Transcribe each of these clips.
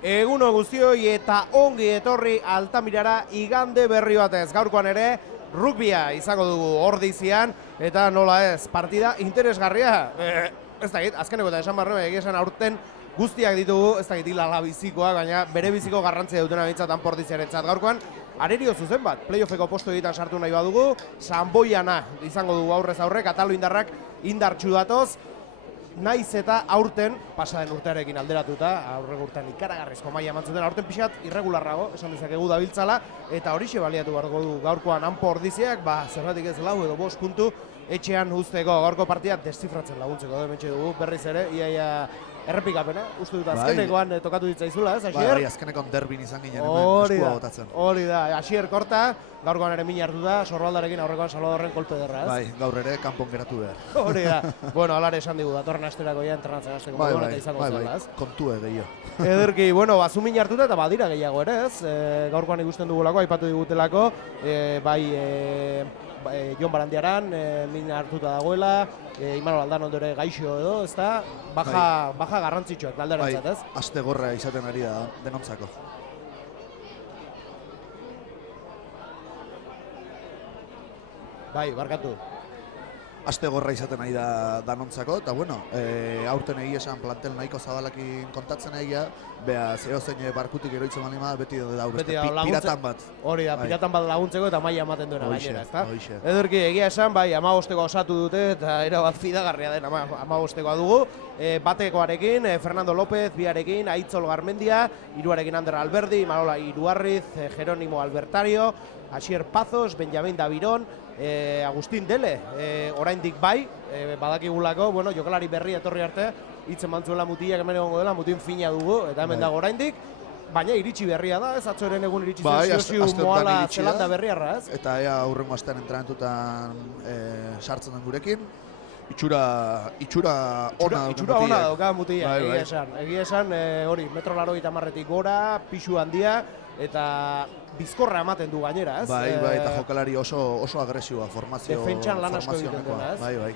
Eguno guztioi eta ongi etorri Altamirara igande berri batez. Gaurkoan ere rugbia izango dugu Ordizian eta nola ez, partida interesgarria. Ez dakit, azkeneko eta esan barro, egia esan aurten guztiak ditugu, ez dakit hilala bizikoa, baina bere biziko garrantzia dutena bintzat Ordiziarentzat. Gaurkoan arerio zuzen bat, playoffeko postu egiten sartu nahi badugu, Sanboiana izango dugu aurrez aurre, Katalu indarrak indartsu datoz. Naiz eta aurten, pasaden urtearekin alderatuta, aurreko urtean ikaragarrizko maila eman zuten, aurten pixat irregularrago, esan dezakegu dabiltzala, eta horixe baliatu beharko du gaurkoan Ordiziak, zergatik ez 4 edo 5 puntu etxean uzteko gaurko partida deszifratzen laguntzeko, hementxe dugu, berriz ere, iaia errepikapena, uste dut azkenekoan tokatu ditzaizula, ez, Asier? Bai, azkenekon derbin izan ginen, hemen eskua botatzen. Hori da, Asier korta, gaurkoan ere min hartu da, Sorbaldarekin aurrekoan Salvadorren kolpe derra, ez? Bai, gaur ere kanpon geratu behar. Hori da, bueno, alare esan digu, datorren asterako ja entrenatzen hasteko moduan eta izango zela, ez? Kontue gehiago. Ederki, bueno, zumin hartuta eta badira gehiago ere, ez? Gaurkoan ikusten dugulako, aipatu digutelako, Jon Barandiaran, min hartuta dagoela, Imanol Aldanondo ere gaixo edo, ez da? Baja garrantzitsuak taldearentzat, ez? Aste gorra izaten ari da denontzako. Bai, barkatu. Aste gorra izaten ari da danontzako, eta bueno, aurten egia esan plantel nahiko zabalakin kontatzen egia, beha zehozein barkutik eroitzen balima, beti daur beste piratan bat. Hori da, piratan bat laguntzeko eta maila ematen duena gainera, ezta? Hoixe. Edurki, egia esan, bai, 15 osatu dute eta erabat fidagarria den 15 dugu. Batekoarekin, Fernando López, biarekin, Aitzol Garmendia, iruarekin Ander Alberdi, Manola Iruarriz, Jerónimo Albertario, Asier Pazos, Benjamin Daviron, Agustin Dele, oraindik bai, badakigulako, bueno, jokalari berri etorri arte, hitzen mantzuela mutiak hemen egongo dela, mutin fina dugu, eta hemen dago oraindik, baina iritsi berria da, ez atzoren egun iritsi Zosiu Moala Zelanda berriarra, ez? Eta ea aurrengo astean entrenamentutan sartzen den gurekin, itxura ona dauka mutia, egia esan, hori, metro 80 gora, pixu handia, eta bizkorra ematen du gainera, ez? Bai, eta jokalari oso agresiua, formazio defentsan lan asko egiten duena, ez? Bai.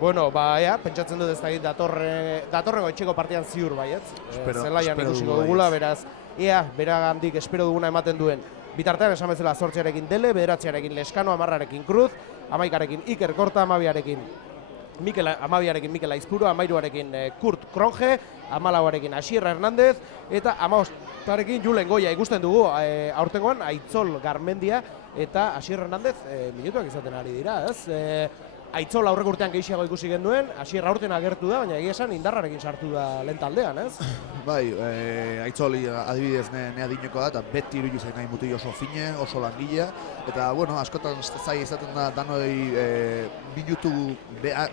Bueno, pentsatzen dut ez da datorreko etxeko partidan ziur, bai, ez? Zelaian ikusiko dugula, beraz, beragandik espero duguna ematen duen. Bitartean esan bezala 8arekin Dele, 9arekin Leskano, 10arekin Cruz, 11arekin Iker Korta, 12arekin Mikel Aizpuru, 13arekin Kurt Kronge, 14arekin Asier Hernández, eta 15arekin Julen Goia ikusten dugu aurtengoan Aitzol Garmendia eta Asier Hernández minutuak izaten ari dira, ez? Aitzol aurreko urtean gehiago ikusi genduen, Asier aurten agertu da, baina egia esan indarrarekin sartu da lehen taldean, ez? Bai, Aitzol adibidez ne adineko da, eta beti iruditu zain nahi muti oso fine, oso langilea, eta, bueno, askotan zai izaten da danoi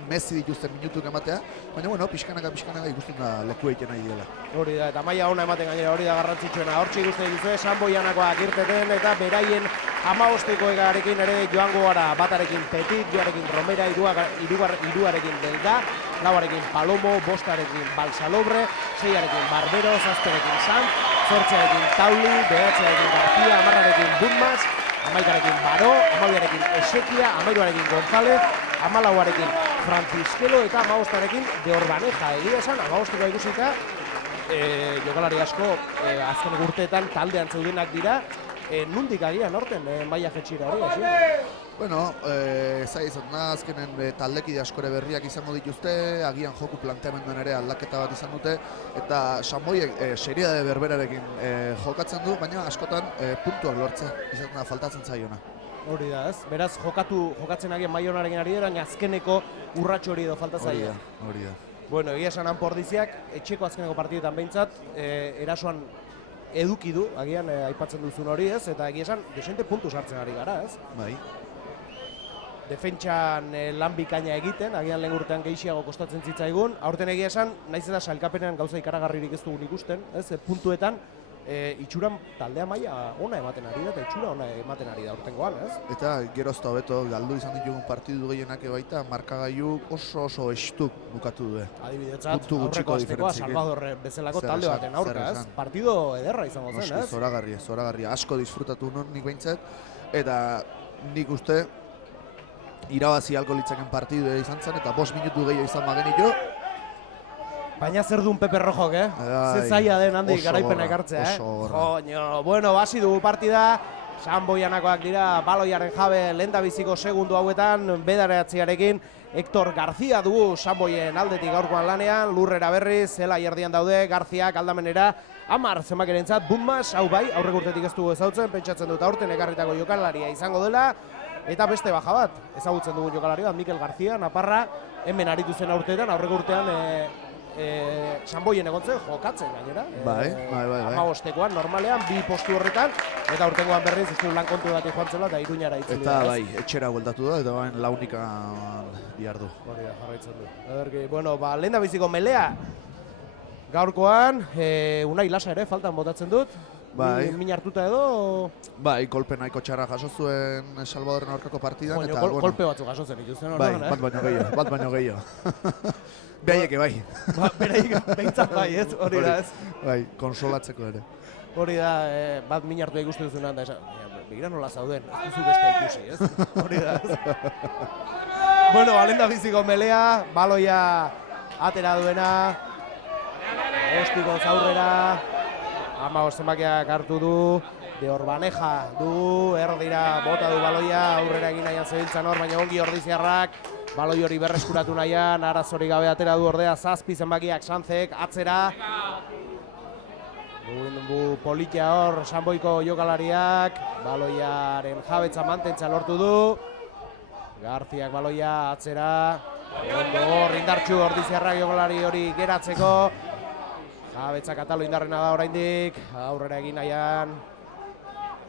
mezi dituzten minutuk ematea, baina, bueno, pixkanaka ikusten da leku egiten nahi dela. Hori da, eta maila ona ematen gainera, hori da garrantzitsuena, hortxe ikusten dituzue, Sanboianakoak irteten, eta beraien 15koegarekin ere joango gara, batarekin Petit, joarekin Romera, iruarekin Delga, 4arekin Palomo, 5arekin Balsalobre, 6arekin Barbero, 7arekin Sant, 8arekin Tauli, 9arekin García, 10arekin Bunmas, 11arekin Baro, 12arekin Esekia, 13arekin González, 14arekin Francisquelo eta 15arekin De Orbaneja. Egia esan, 15koa ikusita, jokalari asko azken urteetan taldean zeudenak dira, nundik agian horten maila jetxira hori, hasi? Bueno, zai izan azkenen taldekide askore berriak izango dituzte, agian joku planteamenduan ere aldaketa bat izan dute, eta Sanboiek seriade berberarekin jokatzen du, baina askotan puntuak lortzea izan da faltatzen zaiona. Hori da, ez? Beraz, jokatzen agian Maionarekin ari dira, azkeneko urratxo hori edo falta zaila. Hori da. Bueno, egia esan Ordiziak, etxeko azkeneko partidetan behintzat, erasoan eduki du, agian aipatzen duzun hori, ez? Eta egia esan, desente puntu sartzen ari gara, ez? Bai. Defentsan lan bikaina egiten, agian lehen urtean gehiago kostatzen zitzaigun. Aurten egia esan, naiz eta sailkapenean gauza ikaragarririk ez dugun ikusten, ez? Puntuetan, itxuran taldea maila ona ematen ari da, eta itxura ona ematen ari da urtengoan, ez? Eta gerozta hobeto, galdu izan ditugun partidu gehienak baita, markagailu oso estuk bukatu du. Adibidetzat, aurreko astekoa Salvador bezalako talde baten aurka, ez? Partido ederra izango zen, ez? Zoragarria, asko disfrutatu nuen nik behintzat, eta nik uste irabazi alko litzaken partidu izan zen, eta 5 minutu gehiago izan bagenitu, Baina zer duen Pepe Rojok, Ze zaila den handik garaipena ekartzea, Joño, bueno, hasi dugu partida. Sanboianakoak dira, baloiaren jabe lehendabiziko segundu hauetan, bederatziarekin. Hector García dugu Sanboien aldetik gaurkoan lanean, lurrera berriz, zela erdian daude, Garziak aldamenera, 10 zenbakirentzat, Bunmas, hau bai, aurrek urtetik ez dugu ezautzen, pentsatzen dut aurten ekarritako jokalaria izango dela, eta beste baja bat, ezagutzen dugun jokalari bat, Mikel García, Naparra, hemen aritu zen aurteetan, aurrek urtean Sanboien egontzen jokatzen gainera. Bai. 15ekoan normalean, 2 postu horretan, eta urtengoan berriz ez du lan kontu batik joan zela, eta Iruñara itzuli. Eta bai, etxera bueltatu da, eta bain launikan bihardu. Hori da, jarraitzen du. Ederki, bueno, lehendabiziko melea gaurkoan, Unai Lasa ere faltan botatzen dut. Bai. Min hartuta edo? Bai, kolpe nahiko txarra jaso zuen Salvadorren aurkako partidan. Bueno, eta, kolpe batzuk jaso zen ikusten, bai, bat baino gehiago. Behaieke bai. Bereik behintzat bai, ez? Hori da, ez? Bai, konsolatzeko ere. Hori da, bat min hartu ikusten duzunan da, begira nola zauden, ez duzu beste ikusi, ez? Hori da, ez? Bueno, lehendabiziko melea, baloia atera duena, ostiko zaurrera, 15 zenbakiak hartu du, de Orbaneja du, erdira bota du baloia, aurrera egin nahian zebiltzan hor, baina ongi ordiziarrak, baloi hori berreskuratu nahian, arazori gabe atera du ordea, 7 zenbakiak Sanzek, atzera. Politia hor, Sanboiko jokalariak, baloiaren jabetza mantentza lortu du. Garziak baloia atzera, ondo hor, indartxu ordiziarrak jokalari hori geratzeko. Jabetza Katalo indarrena da oraindik, aurrera egin nahian.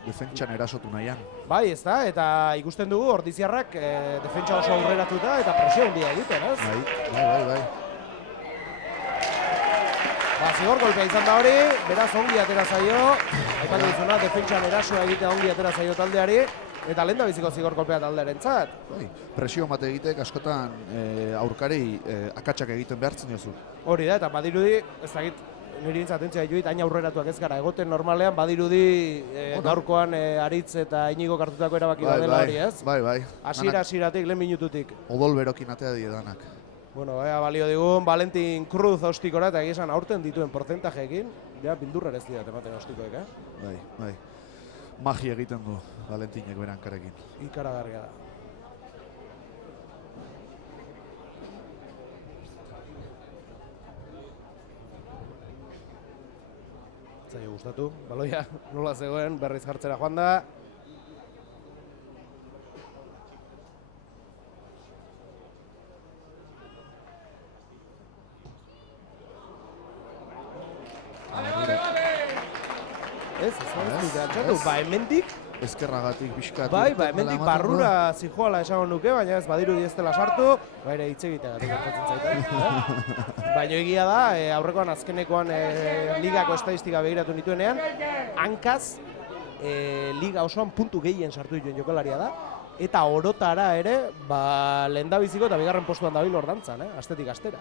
Defentsan erasotu nahian. Bai, ez da, eta ikusten dugu ordiziarrak defentsa oso aurreratuta eta presio handia egiten, ez? Bai. Zigor golpea izan da hori, beraz ongi atera zaio, aipatu dizuna, defentsan erasoa egitea ongi atera zaio taldeari, eta lehendabiziko zigor golpea taldearentzat. Bai, presio mate egitek askotan aurkari akatsak egiten behartzen diozu. Hori da, eta badirudi, ez dakit, niri intzatentzia joit, hain aurreratuak ez gara egoten normalean, badirudi gaurkoan Aritz eta Inigo hartutako erabaki da dela hori, ez? Bai. Hasieratik, lehen minututik. Odol berokin atea diedanak. Bueno, balio digun, Valentin Cruz ostikora, eta egizan aurten dituen porcentajeekin, ja, bildurra ez dira ematen ostikoek, Bai. Magia egiten du Valentinek berankarekin. Ikaragarria da. Zaio gustatu, baloia nola zegoen, berriz jartzera joan da. Ez dut, hemendik ezkerragatik pixkat. Bai, hemendik barrura zijoala esango nuke, baina ez badirudi ez dela sartu, baina hitz egiteagatik gertatzen zaiten. Baina egia da, aurrekoan azkenekoan ligako estadistika begiratu nituenean, hankaz liga osoan puntu gehien sartu dituen jokalaria da, eta orotara ere, lehendabiziko eta bigarren postuan dabil ordantzan, astetik astera.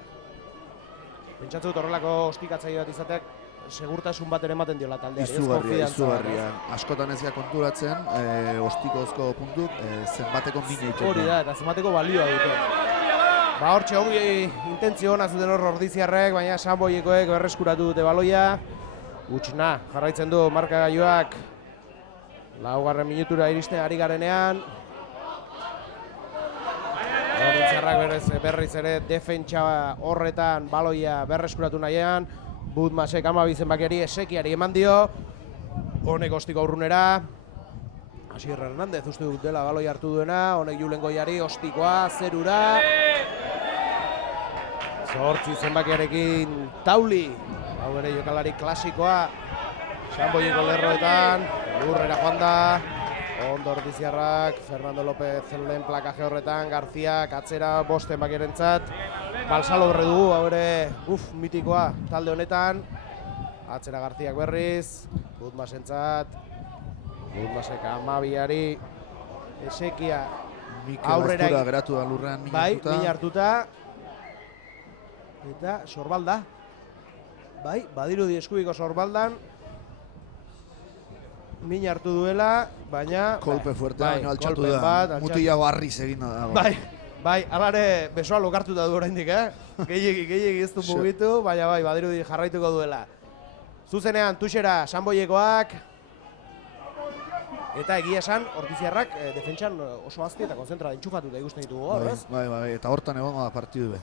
Pentsatzu dut horrelako ostikatzaile bat izateak segurtasun bat ere ematen diola taldeari. Izugarria. Askotan ez konturatzen, ostikozko puntuk, zenbateko mina iten. Hori da, eta zenbateko balioa dute. Hortxe ongi intentzio hona zuten hor ordiziarrek, baina Sanboiekoek berreskuratu dute baloia. Utxna, jarraitzen du markagailuak 4. minutura iristen ari garenean. Ordiziarrak berriz ere defentsa horretan baloia berreskuratu nahian. Budmasek 12 zenbakiari esekiari eman dio. Honek ostiko aurrunera. Asier Hernandez uste dut dela baloi hartu duena. Honek Julen Goiari ostikoa, zerura. 8 zenbakiarekin Tauli. Hau ere jokalari klasikoa. Sanboieko lerroetan. Lurrera joan da. Ondo ordiziarrak, Fernando López lehen plakaje horretan, Garziak atzera 5 zenbakiarentzat. Balsalo berre dugu, hau ere, mitikoa talde honetan. Atzera Garziak berriz, Budmasentzat. Budmasek 12ari, esekia aurrera geratu da lurrean min hartuta. Bai, min hartuta. Eta Sorbalda. Bai, badirudi eskubiko Sorbaldan. Min hartu duela, baina... Kolpe fuertea, baina altxatu da. Mutiago harriz egin da. Bai, Bai, alare besoa lokartuta du oraindik, gehiegi ez du mugitu, baina bai, badirudi jarraituko duela. Zuzenean, Tuxera, Sanboiekoak, eta egia esan, Ordiziarrak defentsan oso azti eta konzentrada entxufatuta ikusten ditugu hor, ez? Bai, eta hortan egongo da partidu be.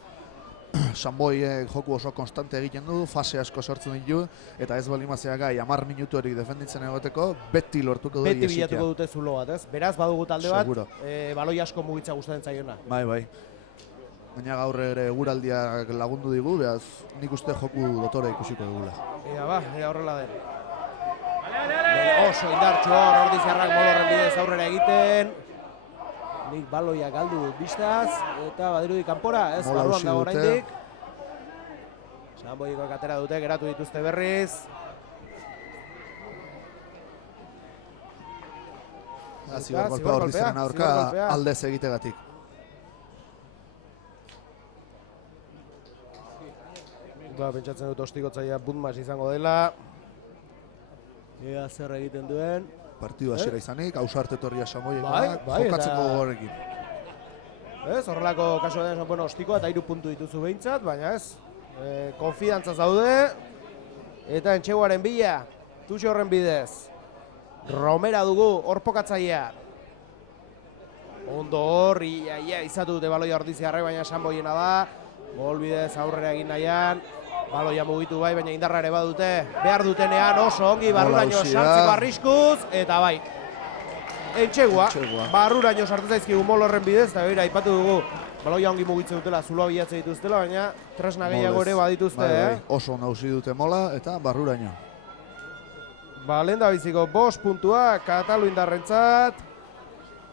Sanboiek joku oso konstante egiten du, fase asko sortzen ditu, eta ez balimazeak gai 10 minutu hori defenditzen egoteko, beti lortuko du beti bilatuko dute zulo bat, ez? Beraz, badugu talde bat, Seguro. baloi asko mugitza gustatzen zaiona. Bai. Baina gaur ere eguraldiak lagundu digu, beraz nik uste joku dotore ikusiko dugula. Ea horrela den. Oso indartxu hor, Ordiziarrak Molorren bidez aurrera egiten. Nik baloia galdu dut bistaz, eta badirudi kanpora, ez, barruan dago oraindik. Sanboiekoak atera dute, geratu dituzte berriz. Zigor golpea Ordiziaren aurka aldez egitegatik. Pentsatzen dut ostikotzaia Budmas izango dela. Ea zer egiten duen. Partidu hasiera izanik, ausarte torria Sanboiekoak jokatzeko gogorekin. Ez, horrelako kasu da, bueno, ostikoa eta 3 puntu dituzu behintzat, baina ez, konfidantza zaude, eta Entxeguaren bila, Tuxo horren bidez. Romera dugu, horpokatzaia. Ondo hor, izatu dute baloia Ordiziarrak, baina Sanboiena da. Gol bidez aurrera egin nahian. Baloia mugitu bai, baina indarra ere badute. Behar dutenean oso ongi, barruraino sartzeko arriskuz, eta bai. Entxegua, barruraino sartu zaizkigu Molorren bidez, eta begira, aipatu dugu. Baloia ongi mugitzen dutela, zuloa bilatzen dituztela, baina tresna gehiago ere badituzte, Oso nauzi dute Mola eta barruraino. Lehen da biziko 5 puntua, Katalu indarrentzat.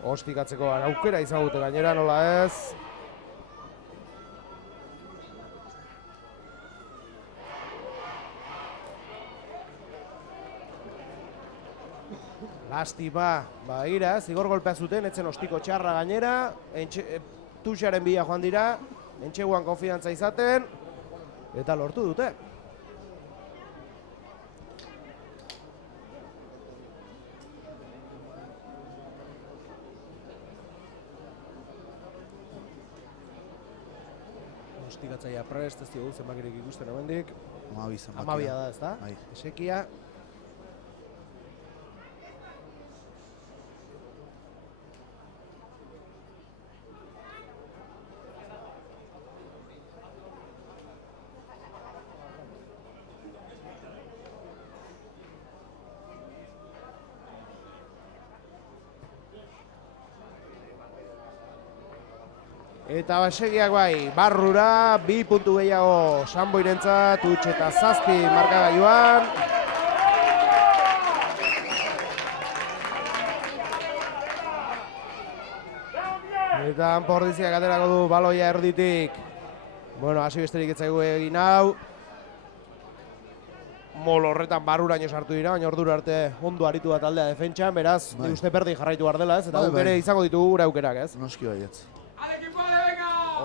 Ostikatzeko aukera izan dute gainera, nola ez. Lastima, gira, zigor golpea zuten, etzen ostiko txarra gainera, Tuxaren bila joan dira, Entxeguan konfidantza izaten, eta lortu dute. Ostikatzaia prest, ez diogu zenbakirik ikusten hemendik. 12 da, ez da? Esekia. Eta basegiak bai, barrura, 2 puntu gehiago Sanboirentzat, Tuts eta 7 markagailuan. Eta Ordiziak aterako du baloia erditik. Bueno, hasi besterik ez zaigu egin hau. Mol horretan barruraino sartu dira, baina ordura arte ondo aritu da taldea defentsan, beraz, ni uste berdin jarraitu behar dela, ez? Eta guk ere izango ditugu gure aukerak, ez? Noski baietz.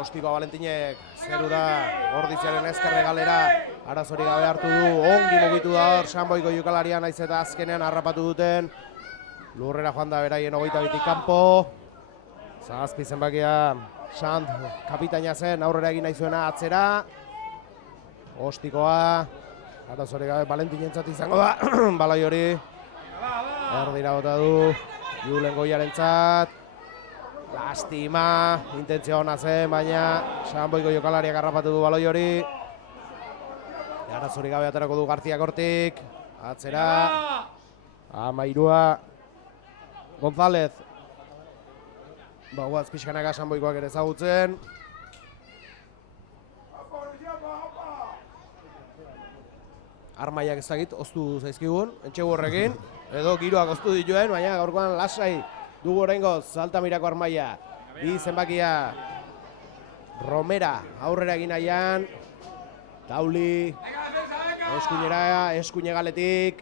Ostikoa Valentinek zeru da Ordiziaren ezkerre galera arazorik gabe hartu du, ongi mugitu da hor Sanboiko jokalaria naiz eta azkenean harrapatu duten. Lurrera joan da beraien 22 kanpo. 7 zenbakia Sant kapitaina zen, aurrera egin nahi zuena atzera. Ostikoa arazorik gabe Valentinentzat izango da, baloi hori. Erdira bota du Julen Goiarentzat. Lastima, intentzio hona zen, baina Sanboiko jokalariak harrapatu du baloi hori. Arazorik gabe aterako du Garziak hortik. Atzera. Amairua. González. Guaz pixkanaka Sanboikoak ere ezagutzen. Armaiak ezagit, oztu zaizkigun, Entxegu horrekin. Edo giroak oztu dituen, baina gaurkoan lasai. Dugu oraingoz, Altamirako armaia, 2 zenbakia, Romera aurrera egin nahian, Tauli, eskuine galetik,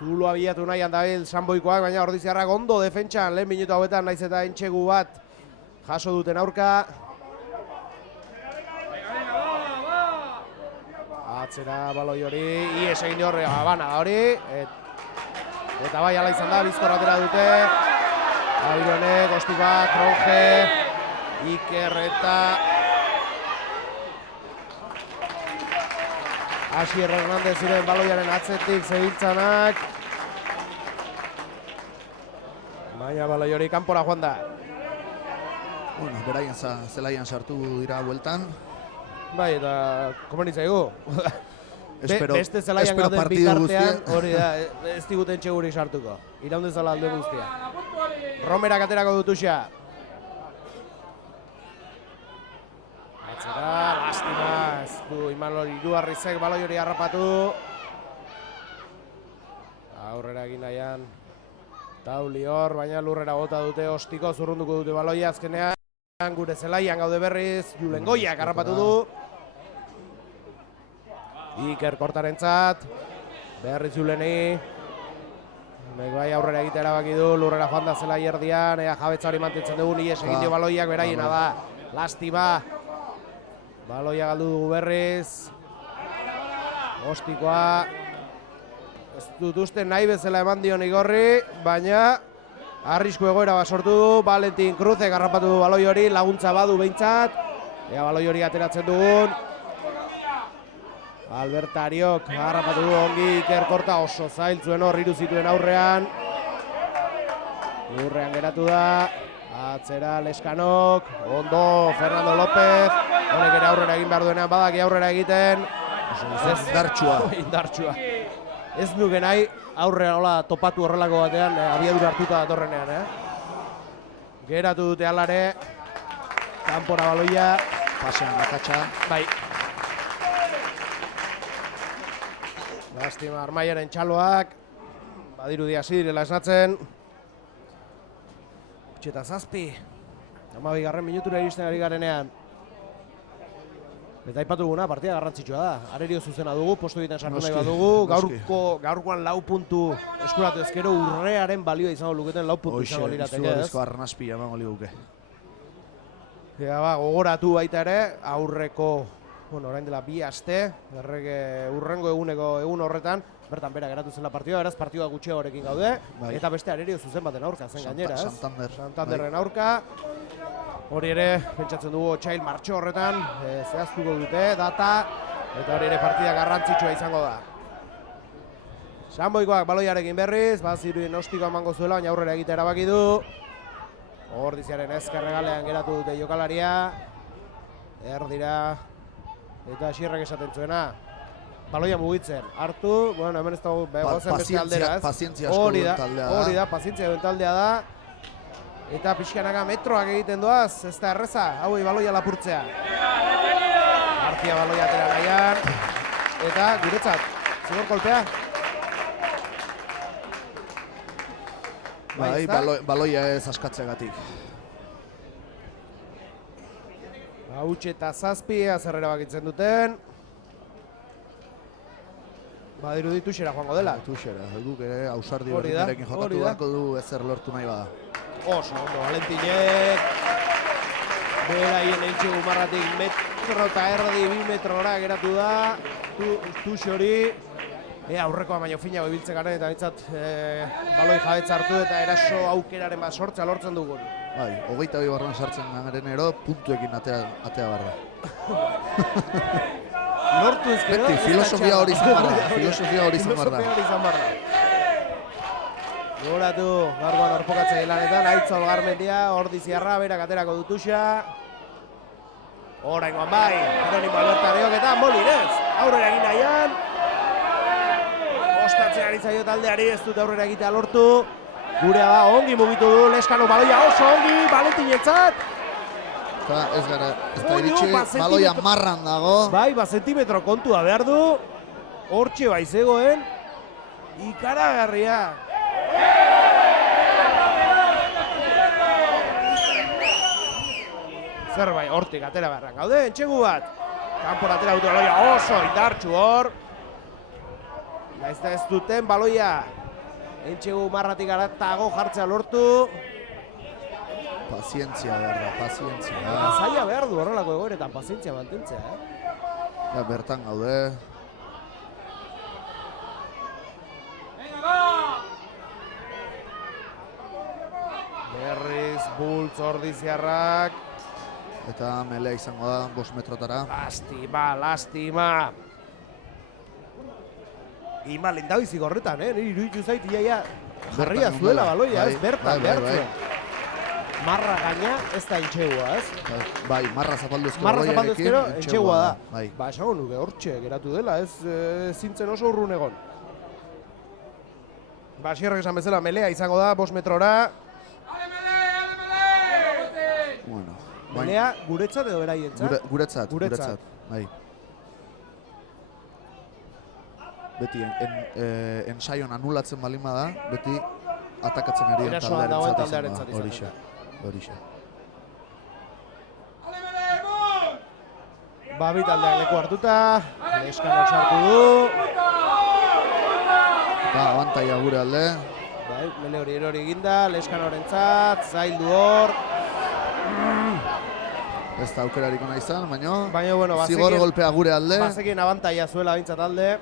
Zuloa bilatu nahian dabil Sanboikoak, baina Ordiziarrak ondo defentsan, lehen minutu hauetan naiz eta Entxegu bat jaso duten aurka. Atzera baloi hori, ies egin horre, abana da hori. Eta bai, ala izan da, bizkor atera dute. Aironek, Ostikoak, Tronje, Iker eta Asier Hernandez ziren baloiaren atzetik zebiltzanak. Baina baloi hori kanpora joan da. Bueno, beraien zelaian sartu dira bueltan. Bai, eta komeni zaigu. Beste zelaian espero gauden partidu bitartean, guztia. hori da, ez diguten txegurik sartuko. Iraun dezala alde guztia. Romerak aterako dutuxa. Atzera, lastima, ez du Imanol Iruarrizek baloi hori harrapatu. Aurrera egin nahian. Tauli hor, baina lurrera bota dute, Ostiko zurrunduko dute baloia azkenean. Gure zelaian gaude berriz, Julen Goiak harrapatu du. Iker Kortarentzat, berriz Juleni. Bai aurrera egitea erabaki du, lurrera joan da zelai erdian, ea jabetza hori mantentzen dugu, ies egin dio baloiak beraiena da. Lastima. Baloia galdu dugu berriz. Ostikoa. Ez dut uste nahi bezala eman dion Igorri, baina arrisku egoera bat sortu du. Valentin Cruzek harrapatu du baloi hori, laguntza badu behintzat. Ea baloi hori ateratzen dugun. Albertariok harrapatu du ongi Iker Korta, oso zail zuen hor hiru zituen aurrean. Lurrean geratu da. Atzera Leskanok, ondo Fernando López. Honek ere aurrera egin behar duenean badaki aurrera egiten. Indartsua. Ez nuke nahi aurrean hola topatu horrelako batean, abiadura hartuta datorrenean. Geratu dute alare, kanpora baloia. Pasean akatsa. Bai. Lastima Armaiaren txaloak. Badirudi hasi direla esnatzen. Eta 7. 12. minutura iristen ari garenean. Eta aipatu duguna, partida garrantzitsua da. Arerio zuzena dugu, postu egiten sartu nahi badugu. Gaurkoan 4 puntu eskuratu ezkero urrearen balioa izango luketen 4 puntu izango lirateke. Izugarrizko arnaspila emango liguke. Gogoratu baita ere, aurreko, orain dela 2 aste, urrengo egun horretan, bertan bera geratu zen la partida, beraz partida gutxiagorekin gaude, eta beste Arerio zuzen baten aurka zen gainera, ez? Santanderren aurka. Hori ere, pentsatzen dugu otsail martxo horretan, zehaztuko dute, data, eta hori ere partida garrantzitsua izango da. Sanboikoak baloiarekin berriz, bazirudien Ostikoa emango zuela, baina aurrera egitea erabaki du. Ordiziaren ezkerregalean geratu dute jokalaria, erdira, eta Asierrek esaten zuena. Baloia mugitzen, hartu, hemen ez dago gozen beste aldera, ez? Pazientzia asko duen taldea da. Hori da, pazientzia duen taldea da. Eta pixkanaka metroak egiten doaz, ez da erreza, hauei baloia lapurtzea. García baloia atera nahian, eta guretzat, zigor kolpea. Bai, baloia ez askatzegatik. Hauts eta 7, azerrera bakitzen duten. Badiru Tuxera joango dela. Tuxera, guk ere ausardi berdinarekin jokatu beharko du ezer lortu nahi bada. Oso ondo, Valentinek. Beraien eitxe gumarratik metro eta erdi 2 metrora geratu da. Tux hori. Aurrekoa baino finago ibiltzen garen eta bintzat baloi jabetza hartu eta eraso aukeraren bat sortzea lortzen dugun. Bai, 22 barruan sartzen garen ero, puntuekin atea behar da. Lortu ezkero. Beti, filosofia hori izan behar da. Gogoratu, gaurkoan orpokatzea lanetan, Aitzol Garmendia, Ordiziarra, berak aterako dutuxa. Oraingoan bai, Jeronimo Albertariok eta Molinez, aurrera egin nahian. Ostatzean ari zaio taldeari ez dute aurrera egitea lortu. Gurea da, ongi mugitu du, Leskano baloia oso ongi, Valentinetzat. Eta ez gara, ez da iritsi, baloia marran dago. Bai, zentimetro kontua behar du. Hortxe bai zegoen. Ikaragarria. Zerbait, hortik atera beharran gaude, entxegu bat. Kanpora atera dute baloia oso indartsu hor. Ez duten baloia. Entxegu marratik aratago jartzea lortu. Pazientzia behar da, pazientzia. Zaila behar du horrelako egoeretan, pazientzia mantentzea, Bertan gaude. Bultz ordiziarrak. Eta melea izango da 5 metrotara. Lastima. Ima lendabizik horretan, nire iruditu zait iaia jarria zuela baloia, ez bertan behartzen. Marra gaina ez da entxegua, ez? Bai, marra zapaldu ezkero Marra zapaldu ezkero entxegua da. Bai. Ba, esango nuke hortxe geratu dela, ez zintzen oso urrun egon. Ba, Sierrek esan bezala melea izango da, 5 metrora. Bueno, Melea guretzat edo beraientzat? Guretzat. Bai. Beti ensaion anulatzen balin bada, beti atakatzen ari den taldearentzat izango da. Horixe. Babi taldeak leku hartuta, Leskanok sartu du. Eta abantaia gure alde. Bai, mele hori erori eginda, Leskanorentzat, zaildu hor. Ez da aukerarik ona izan, baina bueno, zigor golpea gure alde. Bazekien abantaia zuela bintzat alde.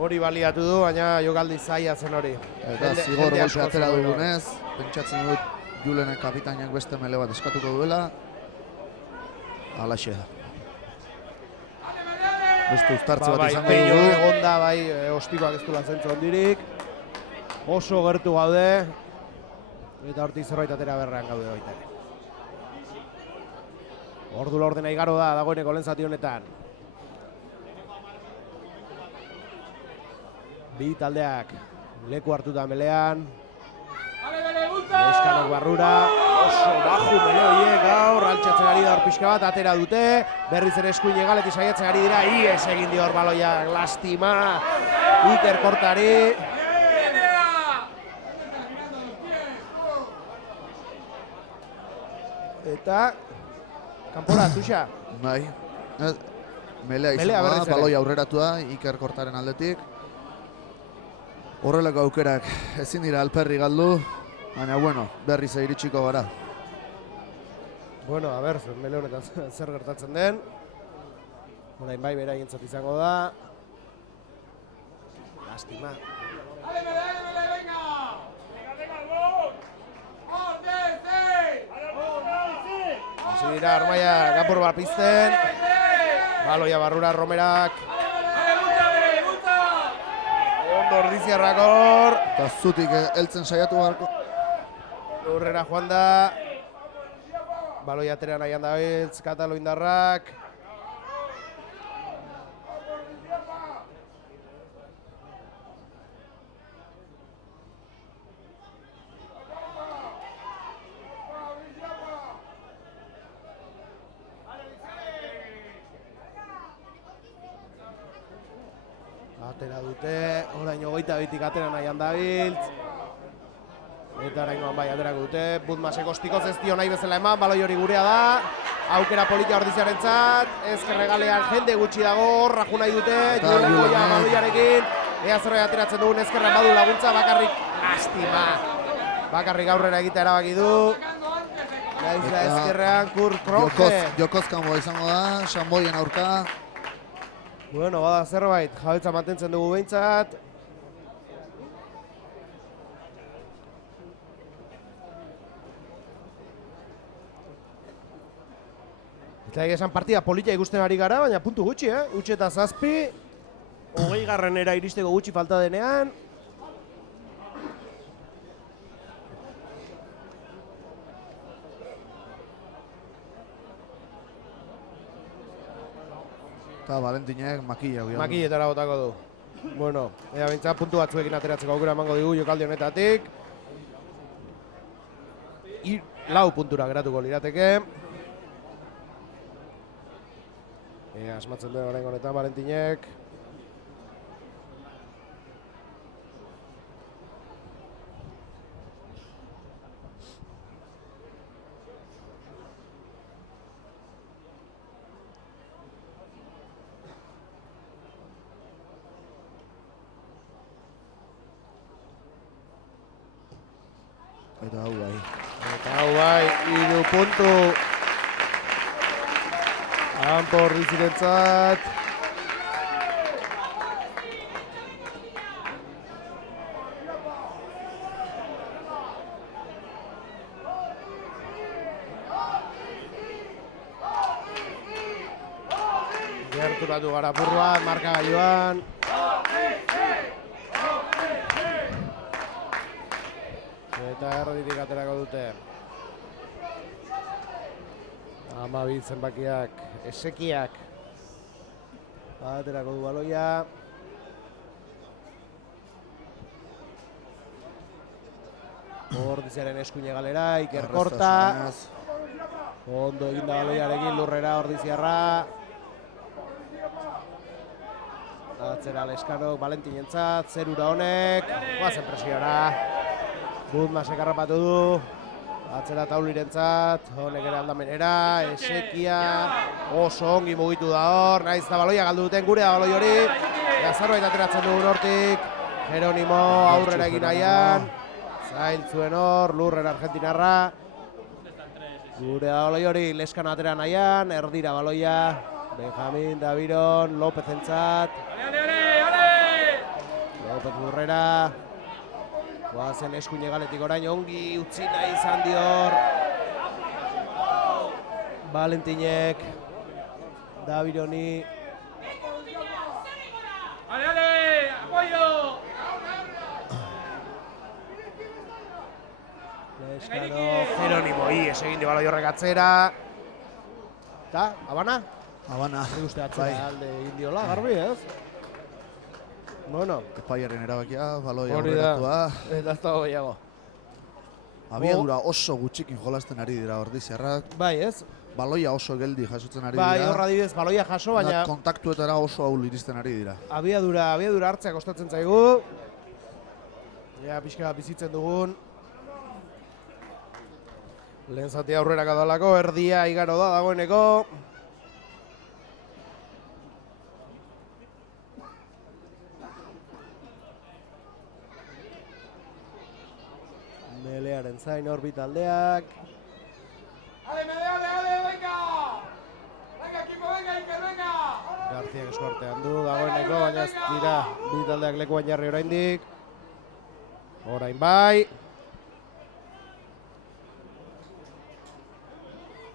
Hori baliatu du, baina jokaldi zaila zen hori. Eta zigor golpea atera dugunez, pentsatzen dut Julenek kapitainak beste mele bat eskatuko duela. Alaxe da. Beste uztartze bat izango dugu. Bai, egonda, bai, ostikoak ez duela zentzu ondirik. Oso gertu gaude. Eta hortik zerbait atera berrean gaude baita. Ordu laurdena igaro da, dagoeneko lehen zati honetan. Bi taldeak leku hartuta melean. Leskanok barrura. Oso baju mele horiek gaur, altxatzen ari da hor pixka bat, atera dute. Berriz ere eskuin egaletik saiatzen ari dira, ies egin dio hor baloiak, lastima. Iker Kortari. Eta kanpora, Tuxa. Bai. Melea izango da, baloi aurreratu da, Iker Kortaren aldetik. Horrelako aukerak ezin dira alperri galdu, baina bueno, berriz iritsiko gara. Bueno, a ber, mele honetan zer gertatzen den. Orain bai beraientzat izango da. Lastima. Hasi dira Armaia kapur bat pizten. Baloia barrura Romerak. Ondo ordiziarrak hor. Eta zutik heltzen saiatu beharko. Lurrera joan da. Baloia aterean nahian dabiltz, Kataloindarrak. Atera dute, orain 22tik atera nahian dabiltz. Eta oraingoan bai aterako dute, Budmasek ostikoz ez dio nahi bezala eman, baloi hori gurea da. Aukera polita ordiziarentzat, ezkerregalean jende gutxi dago, raju nahi dute, Julen Goia baloiarekin. Ea zerbait ateratzen dugun ezkerran badu laguntza, bakarrik lastima. Bakarrik aurrera egitea erabaki du. Gaizla ezkerrean Kurt Kroke. Jokozkanboa izango da, Sanboien aurka. Bueno, bada zerbait, jabetza mantentzen dugu behintzat. Eta esan partida polita ikusten ari gara, baina puntu gutxi, Utxe eta 7, 20garrenera iristeko gutxi falta denean. Eta Valentinek makilla. Makilletara botako du. Bueno, ea bintzat puntu batzuekin ateratzeko aukera emango digu jokaldi honetatik. 4 puntura geratuko lirateke. Asmatzen duen orain honetan Valentinek. Eta hau bai. Eta hau bai, 3 puntu. Kanpo ordizirentzat. Gerturatu gara burruan, markagailuan. Eta erditik aterako dute. 12 zenbakiak, esekiak. Aterako du baloia. Ordiziaren eskuine galera, Iker Korta. Ondo eginda baloiarekin lurrera Ordiziarra. Atzera Leskanok, Valentinentzat, zerura honek. Guazen presiora. Budmasek harrapatu du. Atzera Taulirentzat, honek ere aldamenera, esekia. Oso ongi mugitu da hor, naiz da baloia galdu duten gure da baloi hori. Eta zerbait ateratzen dugun hortik. Jeronimo aurrera egin nahian. Zailtzuen hor, lurrera argentinarra. Gure da baloi hori, Leskano atera nahian, erdira baloia. Benjamin, Daviron, López entzat. López lurrera. Guazen eskuine galetik orain ongi utzi nahi izan dior. Valentinek. Davironi. Leskano, Jeronimo, ies egin di baloi horrek atzera. Eta, Habana? Habana. Nik uste atzera alde indiola, garbi ez? Bueno. Epaiaren erabakia, baloi Hori da, aurreratua. eta ez dago gehiago. Abiadura oso gutxikin jolasten ari dira Ordiziarrak. Bai ez? Baloia oso geldi jasotzen ari dira. Bai, horra adibidez, baloia jaso, baina kontaktuetara oso ahul iristen ari dira. abiadura hartzea kostatzen zaigu. Ja, pixka bat bizitzen dugun. Lehen zati aurrera kadalako, erdia igaro da dagoeneko. Melearen zain orbitaldeak. Garziak eskuartean du dagoeneko, baina ez dira bi taldeak lekuan jarri oraindik. Orain bai.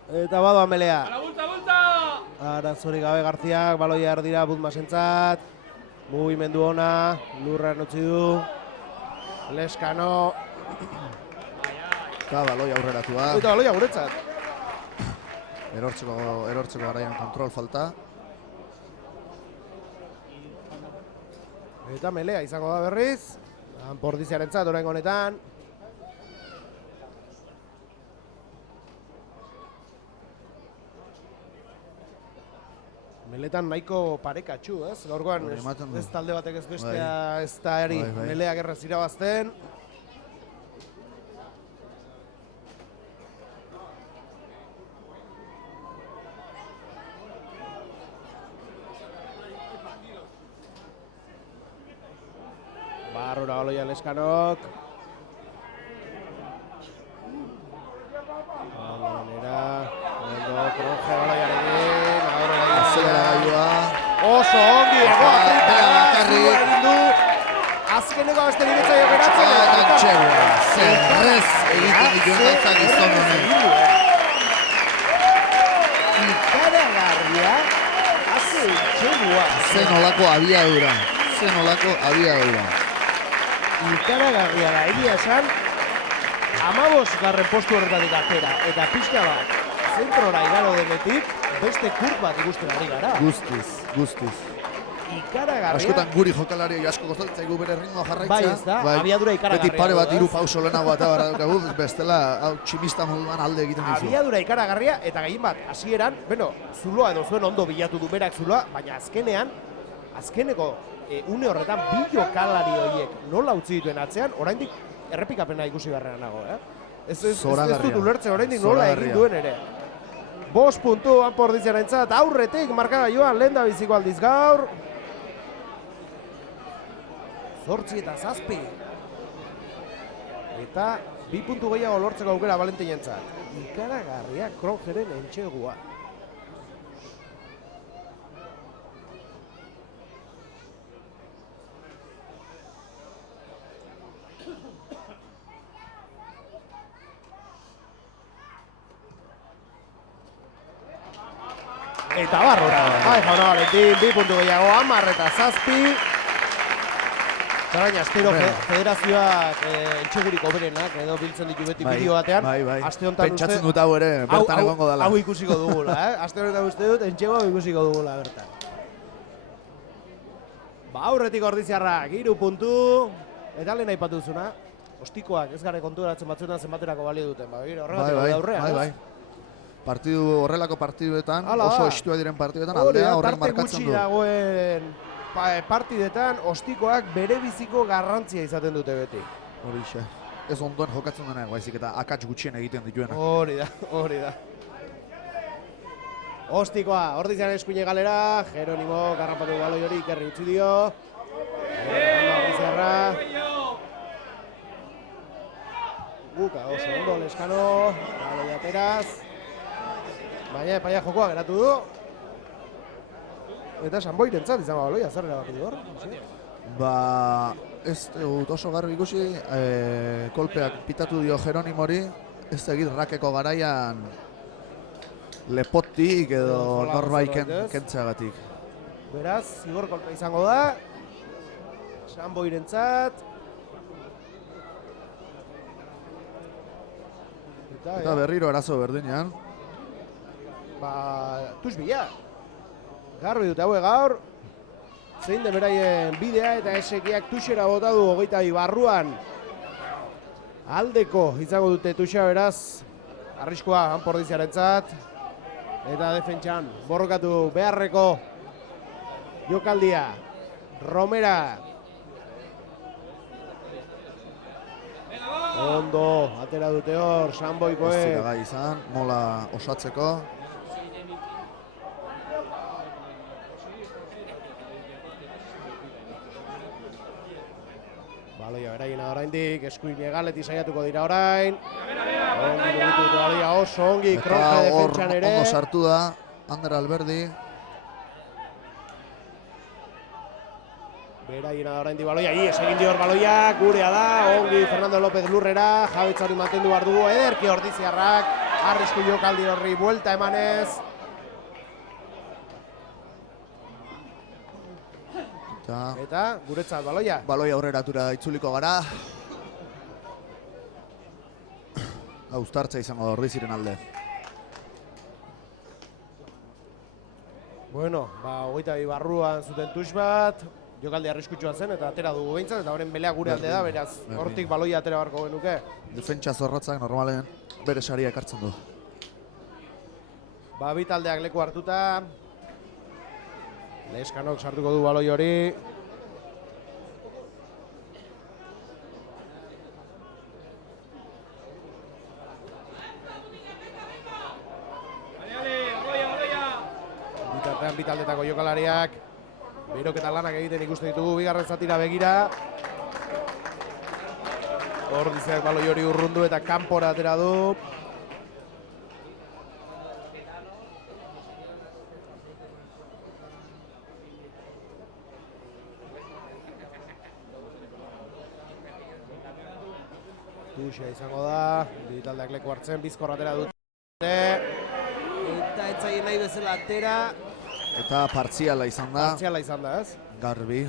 Eta badoa Melea. Arazorik gabe Garziak, baloia erdira Budmasentzat. Mugimendu ona, lurrean utzi du. Leskano. Eta baloi aurreratua. Eta baloia guretzat. Erortzeko garaian kontrol falta. Eta Melea izango da berriz. Pordiziarentzat oraingo honetan. Meletan nahiko parekatxu, ez? Gaurkoan ez talde batek ez bestea ez da eri Meleak erraz irabazten. Barrura baloia Leskanok. Manera, ondo Kronje baloiarekin, aurrera oso ongi ego egin du. Azkeneko beste niretzaio geratzen. Eta txegua, zerrez egiten dituen gauzak izan honen. Ikaragarria, haze txegua. Zen olako abiadura. Ikaragarria da, egia esan, 15. postu horretatik atera, eta pixka bat, zentrora igaro denetik, beste kurt bat ikusten ari gara. Guztiz. Ikaragarria. Askotan guri jokalari asko kostatzen zaigu bere ritmoa jarraitzea. Bai ez da, abiadura ikaragarria. Beti pare bat 3 pauso lehenago eta bara daukagu, bestela hau tximista moduan alde egiten dizu. Abiadura ikaragarria eta gehien bat, hasieran, zuloa edo zuen ondo bilatu du berak zuloa, baina azkeneko une horretan bi jokalari horiek nola utzi dituen atzean, oraindik errepikapena ikusi beharrean nago, Ez dut ulertzen oraindik nola egin duen ere. 5 puntu Pordiziarentzat aurretik markagailuan lehen da biziko aldiz gaur. 8 eta 7. Eta 2 puntu gehiago lortzeko aukera Valentinentzat. Ikaragarria Kronjeren entxegua. Eta barrura. Bai, Jauna Valentin, 2 puntu gehiago, 10 eta 7. Baina, astero federazioak entxegurik oberenak edo biltzen ditu beti bideo batean. Bai. Aste honetan pentsatzen dut hau ere, bertan egongo dela. Hau ikusiko dugula, Aste honetan uste dut, entxego ikusiko dugula bertan. Ba, aurretik Ordiziarrak, 3 puntu. Eta lehen aipatu duzuna, ostikoak ez gare konturatzen batzuetan zenbaterako balio duten. Ba, horregatik aurrean. Bai. Horrelako partiduetan, oso estua diren partiduetan, aldea horrek markatzen du. Tarte gutxi dagoen partidetan ostikoak bere biziko garrantzia izaten dute beti. Horixe. Ez ondoen jokatzen denak, baizik eta akats gutxien egiten dituena. Hori da. Ostikoa, Ordiziaren eskuine galera, Jeronimo garrapatu baloi hori ikerri utzi dio. Ordiziarra. Guka, oso ondo, Leskano, baloi ateraz. Baina epaia jokoa geratu du. Eta Sanboirentzat izango baloia, zer erabaki du hor? Ba, ez dut oso garbi ikusi, kolpeak pitatu dio Jeronimori, ez egit rakeko garaian lepotik edo norbait kentzeagatik. Beraz, zigor kolpe izango da, Sanboirentzat. Eta berriro arazo berdinean. Ba, Tusbila. Garbi dute haue gaur, zein den beraien bidea eta esekiak Tuxera bota du 22 barruan. Aldeko izango dute Tuxa beraz, arriskoa Ordiziarentzat. Eta defentsan borrokatu beharreko jokaldia. Romera. Ondo, atera dute hor, Sanboikoek. Ez dira gai izan, mola osatzeko. Baloia beraiena oraindik, eskuin egaleti saiatuko dira orain. Ongi mugitu dute baloia oso ongi, Kronje defentsan ere. Ondo sartu da, Ander Alberdi. Beraiena oraindik baloia, ies egin dio hor baloia, gurea da, ongi Fernando López Lurrera, Jabetza hori mantendu behar dugu, ederki Ordiziarrak, arrisku jokaldi horri buelta emanez. Eta guretzat baloia. Baloia aurreratura itzuliko gara. Uztartza izango da Ordiziren alde. Bueno, 22 barruan zuten Tux bat, jokaldi arriskutsua zen eta atera dugu behintzat, eta horren belea gure alde da, beraz, hortik baloia atera barko genuke. Defentsa zorrotzak normalen bere saria ekartzen du. Ba, bi taldeak leku hartuta. Leskanok sartuko du baloi hori. Bitartean bitaldetako jokalariak beroketa lanak egiten ikusten ditugu bigarren zatira begira. Ordiziak baloi hori urrundu eta kanpora atera du. Tuxa izango da, bi taldeak leku hartzen, bizkor atera dute. Eta etzaien nahi bezala atera. Eta partziala izan da. Partziala izan da, ez? Garbi.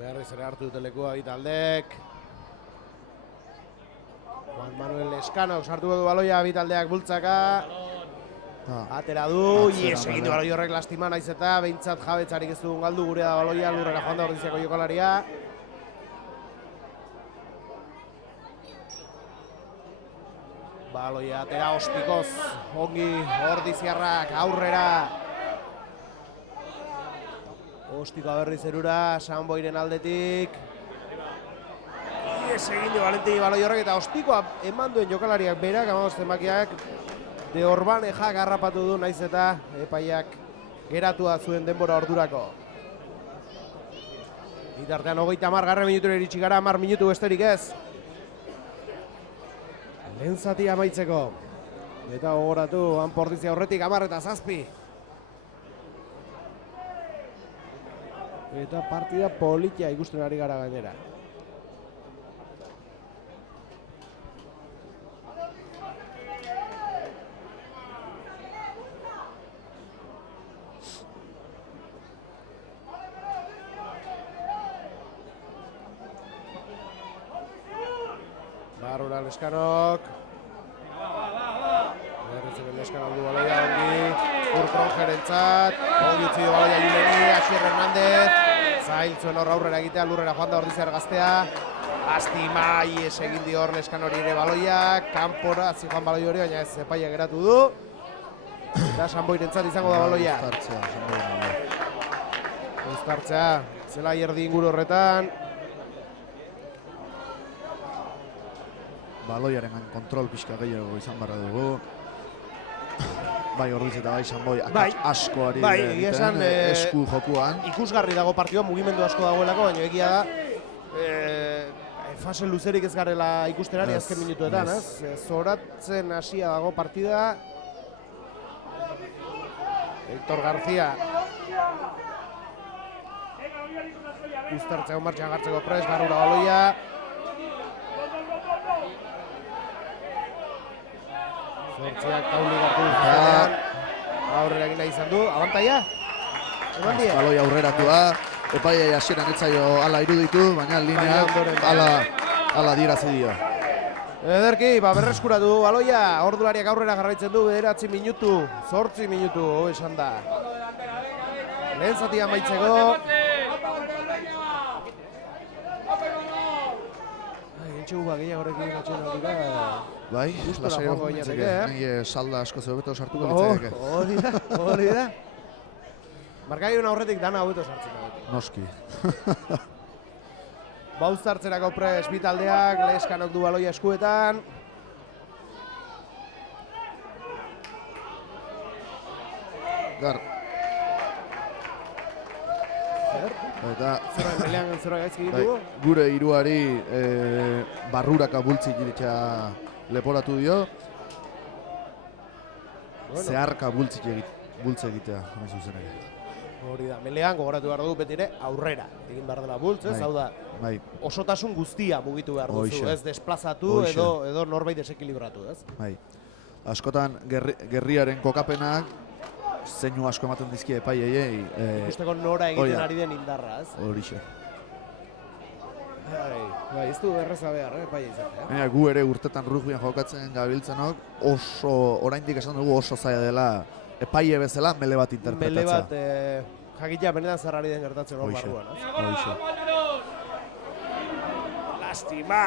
Beharriz ere hartu dute lekua bi taldek. Juan Manuel Leskanok sartuko du baloia bi taldeak bultzaka. Atera du, ies egin du baloi horrek lastima naiz eta behintzat Jabetzarik ez dugun galdu gurea da baloia, Lurrera joan da Ordiziako jokalaria. Baloia atera ospikoz, ongi Ordiziarrak aurrera. Ostikoa berriz zerura, Sanboiren aldetik. Ies egin du Valentin baloi horrek eta ostikoa eman duen jokalariak berak, amagoz zenbakiak de Orbanejak harrapatu du naiz eta epaiak geratua zuen denbora ordurako. Bitartean 30 minutura iritsi gara, 10 minutu besterik ez. Lehen zatia amaitzeko. Eta gogoratu, han Portizia aurretik 10 eta 7. Eta partida politia ikusten ari gara gainera. Barrura Leskanok. Berritzen Leskanok du baloia ongi. Urtronjerentzat. Ongi utzi du baloia Juleri, Asier Hernández. Zailtzuen hor aurrera egitea, lurrera joan da Ordiziar gaztea. Astima, ies egin dio hor Leskanori ere baloia. Kanpora, zijoan baloi hori, baina ez epaia geratu du. Eta Sanboirentzat izango da baloia. Uztartzea, zela erdi inguru horretan. Baloiaren kontrol pixka gehiago izan barra dugu. Bai Ordiz eta bai Sanboi asko ari egiten esku jokuan. Ikusgarri dago partidua, mugimendu asko dagoelako, baina egia da fase luzerik ez garela ikustenari azken minutuetan, ez? Zoratzen hasia dago partida. Héctor García. Uztartzeko martxan gartzeko pres, Barrura baloia. Zortziak tauli gartu duztean. Aurrera egin nahi izan du, abantaia? Eman die? Baloi aurreratua, epaia hasieran etzaio ala iruditu, baina linea ala dierazi dio. Ederki, berreskuratu du baloia, ordulariak aurrera jarraitzen du, 9 minutu, 8 minutu, esan da. Lehen zatia amaitzeko. Entxegu gehiagorekin atxenak dira. Bai, lasaio nintzeke, nire salda asko hobeto sartuko litzeke. Hori da. Markaiun aurretik dana hobeto sartzen da. Noski. Bauztartzerako pres bitaldeak, Leskanok du baloia eskuetan. Gar. Eta gure hiruari Barruraka bultzik iritsa leporatu dio. Zeharka bultzik egitea, hain zuzen ere. Hori da, melean gogoratu behar dugu beti ere aurrera egin behar dela bultz, ez? Hau da, osotasun guztia mugitu behar duzu, ez? Desplazatu edo norbait desekilibratu, ez? Bai, askotan gerriaren kokapenak zeinu asko ematen dizkie epaiei. Ikusteko nora egiten ari den indarra, ez? Horixe. Bai, ez du erreza behar, epaia izatea. Gu ere urtetan rugbian jokatzen gabiltzenok, oso, oraindik esan dugu oso zaila dela epaile bezala mele bat interpretatzea. Mele bat, jakitea benetan zerrari den gertatzen hor barruan, ez? Horixe. Lastima!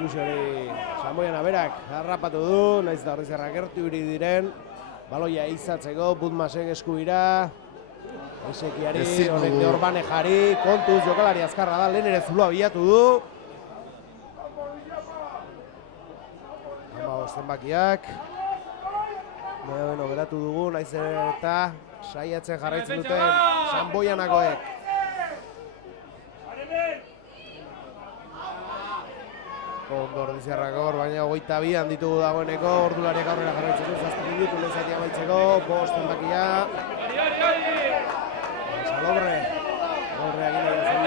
Tuxori, Sanboian aberak harrapatu du, naiz da Ordiziarrak gertu hiri diren. Baloia izatzeko, Budmasek eskubira. Esekiari, horrek de Orbane jari, kontuz, jokalari azkarra da, lehen ere zuloa bilatu du. Hama zenbakiak. Beno, beratu dugu, naiz eta saiatzen jarraitzen duten Sanboianakoek. Ondo Ordiziarrak hor, baina 22 ditugu dagoeneko, ordulariak aurrera jarraitzen du, 7 minutu lehen zatia amaitzeko, 5 zenbakia. Salobre, egin nahi zen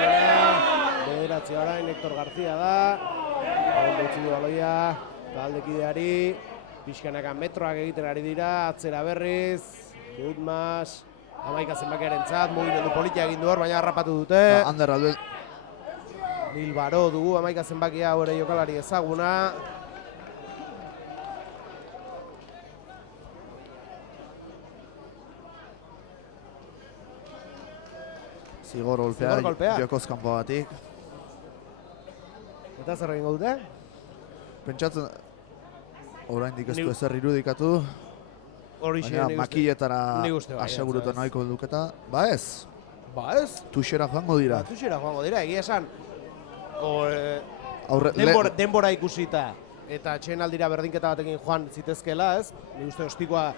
bederatzi orain, Héctor García da. Ondo utzi du baloia, taldekideari, pixkanaka metroak egiten ari dira, atzera berriz, Budmas, 11 zenbakiaren zat, mugimendu politia egin du hor, baina harrapatu dute. Ander Albel. Bilbaro dugu, 11 zenbakia hau ere jokalari ezaguna. Zigor golpea, jokoz kanpo batik. Eta zer egingo dute? Pentsatzen, oraindik ez du ezer irudikatu. Baina makilletara asegurutu nahiko duketa. Ba ez? Ba ez? Tuxera joango dira. Tuxera joango dira, egia esan. Denbora ikusita eta atsedenaldira berdinketa batekin joan zitezkela, ez? Ni uste ostikoa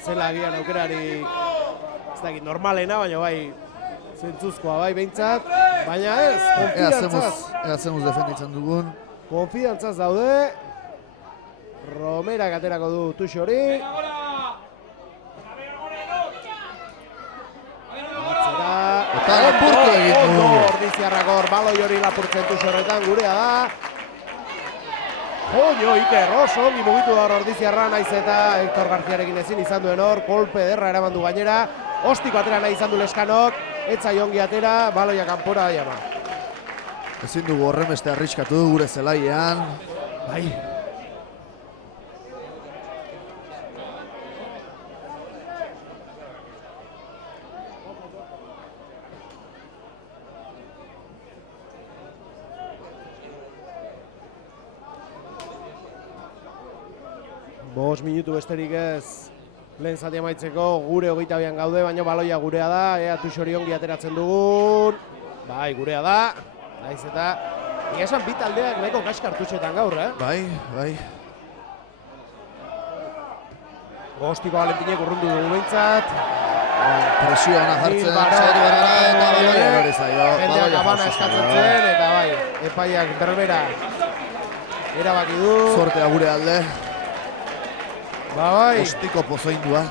zela agian aukerari ez dakit normalena, baina bai zentzuzkoa bai behintzat. Baina ez, konfiantzaz. Ea zemuz defenditzen dugun. Konfiantzaz daude. Romerak aterako du tuxo hori. Eta lapurtu egin du. Ordiziarrak hor, baloi hori lapurtzen tuxo horretan gurea da. Joño, Iker, oso ongi mugitu da Ordiziarra, naiz eta Hector Garziarekin ezin izan duen hor, kolpe ederra eraman du gainera. Ostiko atera nahi izan du Leskanok, etzai ongi atera, baloia kanpora daia ba. Ezin dugu horren beste arriskatu gure zelaian. Bai. Bost minutu besterik ez lehen zati amaitzeko, gure 22an gaude, baina baloia gurea da, ea Tuxori ongi ateratzen dugun. Bai, gurea da, naiz eta esan bi taldeak nahiko kaskartutxetan gaur, Bai. Gostiko Valentinek urrundu dugu behintzat. Presioa ona jartzen, saiatu bergara eta baloia gari zaio. Jendeak abana eskatzen zen, eta bai, epaiak berbera erabaki du. Sortea gure alde. Ba bai. Ostiko pozoindua.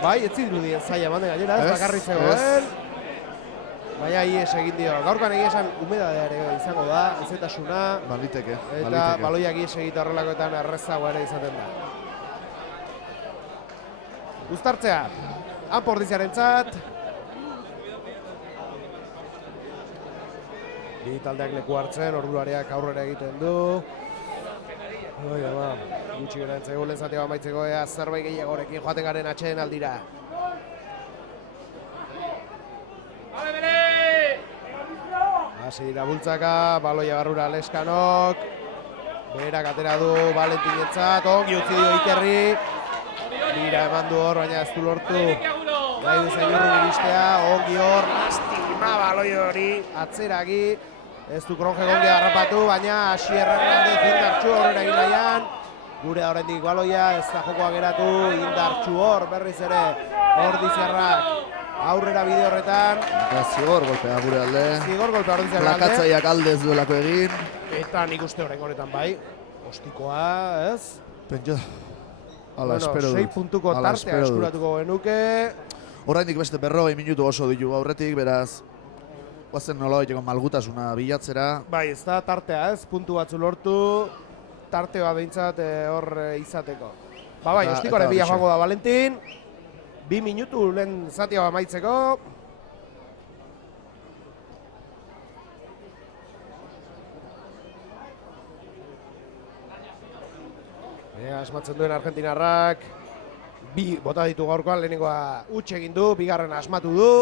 Bai, ez zirudien zaila mande gainera, ez bakarri zegoen. Baina ies egin dio. Gaurkoan egia esan humedadeare izango da, ezetasuna. Baliteke. Eta baloiak ies egita horrelakoetan errezago ere izaten da. Uztartzea, Anpordiziarentzat. Bi taldeak leku hartzen, orduariak aurrera egiten du. Oi, ama, gutxi gara entzego lehen zatea amaitzeko ea zerbait gehiagorekin joaten garen atxeen aldira. Hasi dira bultzaka, baloia barrura Leskanok. Berak atera du Valentinentzat, ongi utzi dio Ikerri. Bira eman du hor, baina ez du lortu. Gai du zainurru iristea, ongi hor, lastima baloi hori, atzeragi. Ez du Kronje gongi harrapatu, baina Asier Hernandez indartxu horrela egin nahian. Gure da oraindik baloia, ez da jokoa geratu, indartxu hor, berriz ere Ordiziarrak aurrera bide horretan. Eta zigor golpea gure alde. Zigor golpea Ordiziarrak alde. Plakatzaiak alde ez duelako egin. Eta nik uste horrengo honetan bai, ostikoa, ez? Pentsa, ala espero dut. 6 puntuko tartea eskuratuko genuke. Oraindik beste 40 minutu oso ditugu aurretik, beraz. Guazen nola egiteko malgutasuna bilatzera. Bai, ez da tartea ez, puntu batzu lortu, tarte bat behintzat hor izateko. Ba bai, ostikoaren bila joango da Valentin, 2 minutu lehen zatia bat maitzeko. Asmatzen duen Argentinarrak, bi bota ditu gaurkoan, lehenengoa huts egin du, bigarren asmatu du.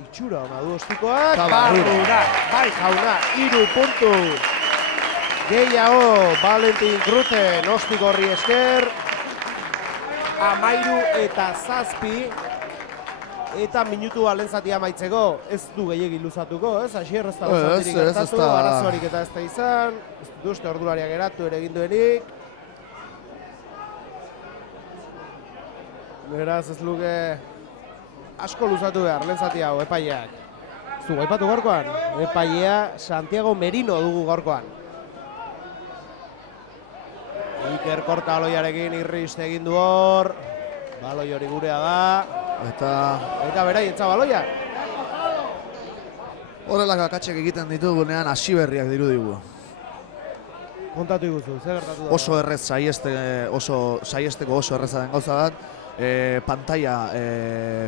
Itxura ona du ostikoak, barrura, bai jauna, 3 puntu. Gehiago, Valentin Kruten ostiko horri esker. 13 eta 7. Eta minutu lehen zatia amaitzeko, ez du gehiegi luzatuko, ez? Asier ez da luzatirik gertatu, arazoarik eta ez da izan. Ez dut uste ordulariak geratu ere egin duenik. Beraz ez luke asko luzatu behar, lehen zati hau, epaileak. Ez du gaipatu gaurkoan, epailea Santiago Merino dugu gaurkoan. Iker korta baloiarekin irrist egin du hor. Baloi hori gurea da. Eta beraientza baloia. Horrelak akatxek egiten ditugunean hasi berriak dirudigu. Kontatu iguzu, zer gertatu da? Oso errez saiesteko oso erreza den gauza bat. Pantalla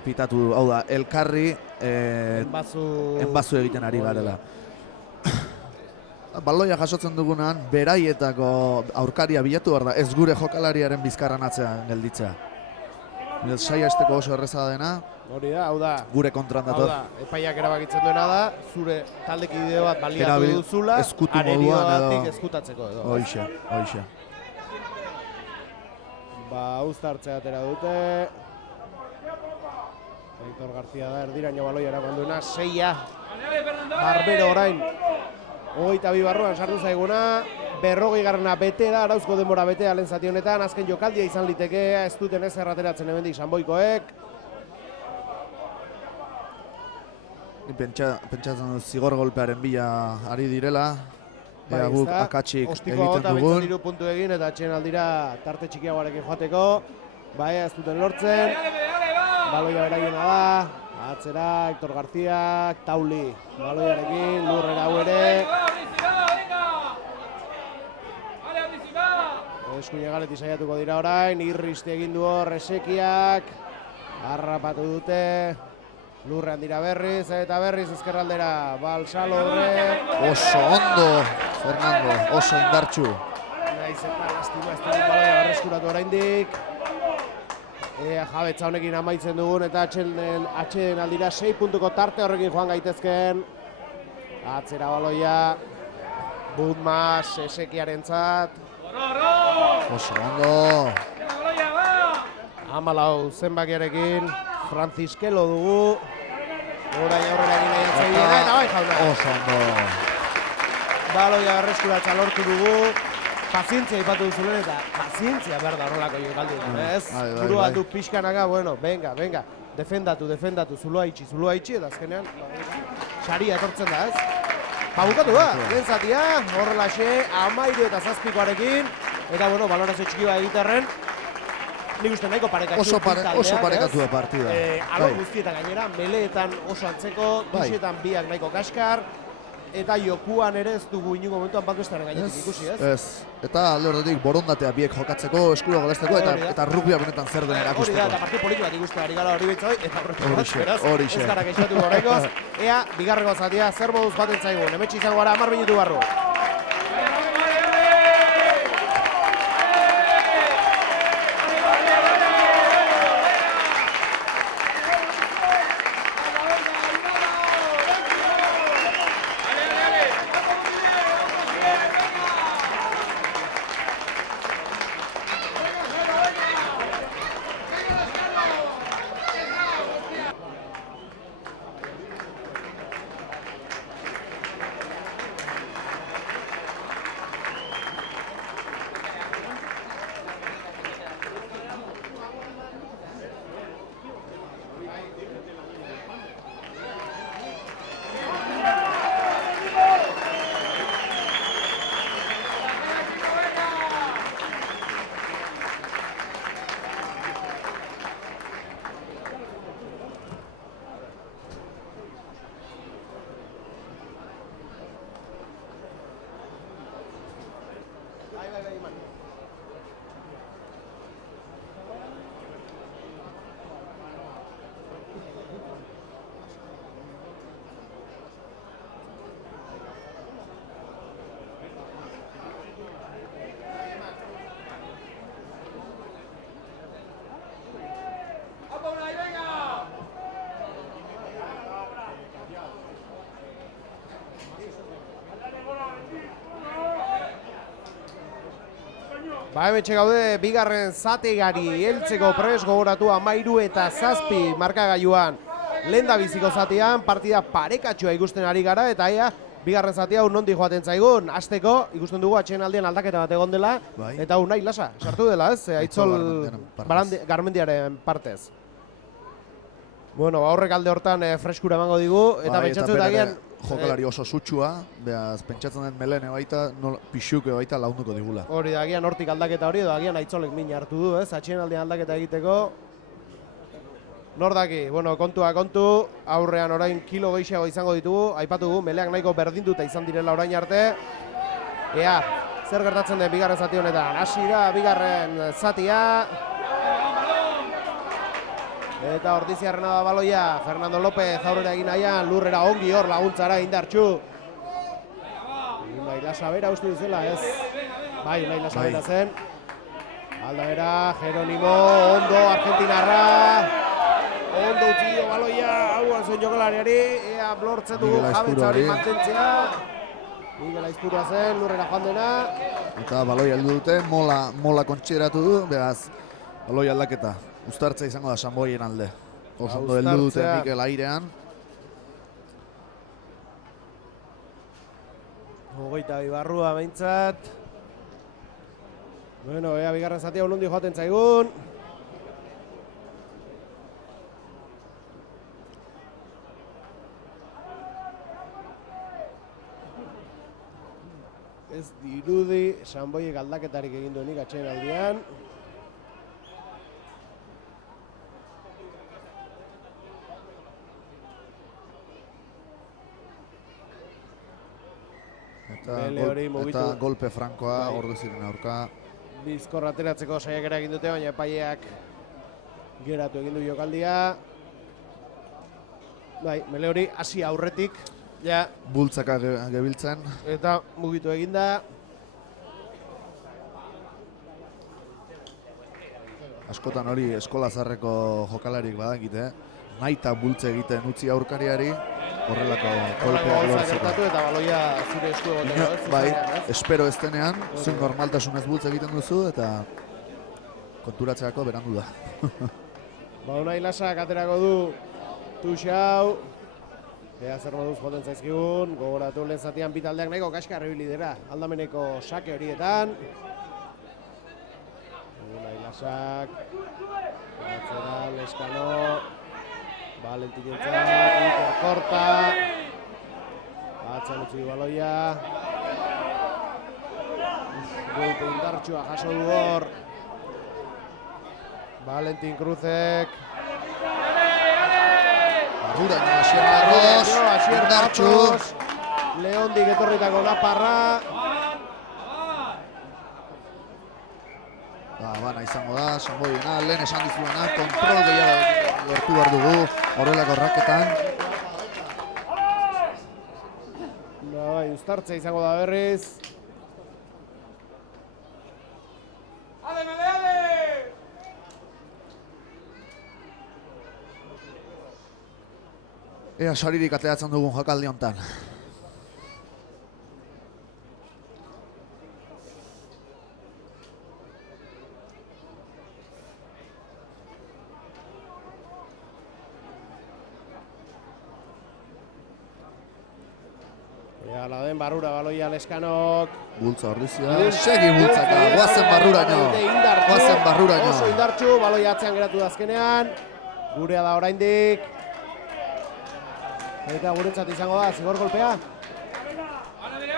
pitatu, hau da, elkarri enbazu egiten ari garela. Baloia jasotzen dugunan, beraietako aurkaria bilatu behar da, ez gure jokalariaren bizkarran atzean gelditzea. Saia esteko oso erreza dena, Hori da, hau da. gure kontran Hau dator. da, epaiak erabakitzen duena da, zure taldekide bat baliatu Erabil- duzula, ezkutu moduan arerioagatik edo- ezkutatzeko edo. Hoixe. Ba, uztartzea atera dute. Aitor García da, erdiraino baloia eraman duena, 6a. Barbero orain. 22 barruan sartu zaiguna. 40garrena bete da, arauzko denbora bete lehen zati honetan, azken jokaldia izan liteke, ez duten ez errateratzen hemendik Sanboikoek. Pentsatzen dut zigor golpearen bila ari direla. Ea guk ezta? akatsik Ostikoa egiten bota behintzat dugun. 3 puntu egin eta atxeen aldira tarte txikiagoarekin joateko. Bai, ez duten lortzen. Baloia beraiena da. Atzera, Aitor García, Tauli. Baloiarekin, lurrera hau ere. Eskuine galeti saiatuko dira orain, irristi egin du hor esekiak. Harrapatu dute. Lurrean dira berriz eta berriz ezkerraldera. Balsalo horre. Oso ondo, Fernando, oso indartsu. Naiz eta lastima ez dut baloia berreskuratu oraindik. Ea jabetza honekin amaitzen dugun eta atxeden aldira 6 puntuko tarte horrekin joan gaitezken. Atzera baloia. Budmas esekiarentzat. Oso ondo. 14 zenbakiarekin. Franziskelo dugu. Orain aurrera egin nahi atzebiena eta bai jauna. Oso ondo. Baloia berreskuratza lortu dugu. Pazientzia ipatu duzulen eta pazientzia behar da horrelako jokaldi. Ez? Bai. Burua du pixkanaka, bueno, venga. Defendatu, zuloa itxi eta azkenean saria etortzen da, ez? Bukatu da, lehen zatia, horrelaxe, 13 eta 7koarekin. Eta, bueno, balorazio txiki bat egiterren. Nik uste nahiko parekatu. Oso parekatu da partida. Alor guztietan gainera, meleetan oso antzeko, dixetan biak nahiko kaskar. Eta jokuan ere ez dugu inungo momentuan bat bestaren gainetik ikusi, ez? Ez. Eta alde horretik borondatea biek jokatzeko, eskuro golesteko eta rugbia benetan zer den Hori da, erakusteko. eta partidu poliki bat ikusten ari gara hori behitzoi, eta horretu bat, beraz, horixe. ez gara keixatuko horrekoz. Ea, bigarreko zatia, zer moduz baten zaigun, hemetxe izango gara 10 minutu barru. Ba, hemetxe gaude, bigarren zategari heltzeko pres gogoratu 13 eta 7 markagailuan. Lehen da biziko zatean, partida parekatxoa ikusten ari gara, eta ea, bigarren zatea nondi joaten zaigun. Hasteko ikusten dugu atxeen aldean aldaketa bat egon dela, eta unai lasa, sartu dela, ez? Aitzol Garmendiaren partez. Bueno, horrek alde hortan freskura emango digu, eta pentsatzu eta agian... Jokalari oso sutsua, behaz, pentsatzen den melene baita, pixuke baita launduko digula. Hori da, agian hortik aldaketa hori, edo agian Aitzolek min hartu du, ez? Atxeen aldean aldaketa egiteko. Nordaki, bueno, kontua kontu, aurrean orain kilo gehiago izango ditugu, aipatu dugu, meleak nahiko berdinduta izan direla orain arte. Ea, zer gertatzen den bigarren zati honetan, hasi da bigarren zatia. Eta ordiziarrena da baloia, Fernando López aurrera egin nahian, lurrera ongi hor laguntzara indartxu. Unai Lasa bera uste duzela, ez? Bai, Unai Lasa bera zen. Aldabera, Jeronimo, ondo, Argentinarra. Ondo utzi dio baloia, hau zen jokalariari, ea lortzen dugu jabetza hori mantentzea. Miguel Aizpurua zen, lurrera joan dena. Eta baloi heldu dute, mola kontsideratu du, beraz, baloi aldaketa. Uztartzea izango da Sanboien alde. Oso ondo heldu dute Mikel airean. 22 barrua behintzat. Bueno, ea bigarren zatia unundi joaten zaigun. Ez dirudi, Sanboiek aldaketarik egin duenik atxeen aldian. Eta golpe frankoa ordu ziren aurka. Bizkorra ateratzeko saiakera egin dute, baina epaileak geratu egin du jokaldia. Bai, Meleori hasi aurretik. Ja. Bultzaka gebiltzen. Eta mugitu eginda. Askotan hori eskola zarreko jokalarik badakite. Naita bultze egiten utzi aurkariari. Horrelako kolpeak lortzeko. Eta baloia zure esku egoten. Bai, espero ez denean, zuen normaltasunez bultze egiten duzu eta konturatzeako berandu da. Unai Lasak aterako du Tuxau. Ea zer moduz joten zaizkigun, gogoratu lehen zatian bitaldeak nahiko kaskar ibili dira aldameneko sake horietan. Unai Lasak, atzera, Leskano, Valentinentzat, Iker Korta, atzan utzi du baloia. Golpe indartsua jaso du hor Valentin Cruzek. Barruraino Asier Barros, indartsu. Leondik etorritako naparra. Bana izango da, Sanboiena, lehen esan dizuena, kontrol gehiago lortu behar dugu horrelako raketan. Bai, uztartzea izango da berriz. Ea saririk ateratzen dugun jokaldi honetan. Ea la den barrura baloia Leskanok. Bultza ordizia, segi bultzaka, guazen barruraino. Guazen barruraino. Oso indartsu, baloia atzean geratu da azkenean. Gurea da oraindik. Eta guretzat izango da, zigor golpea.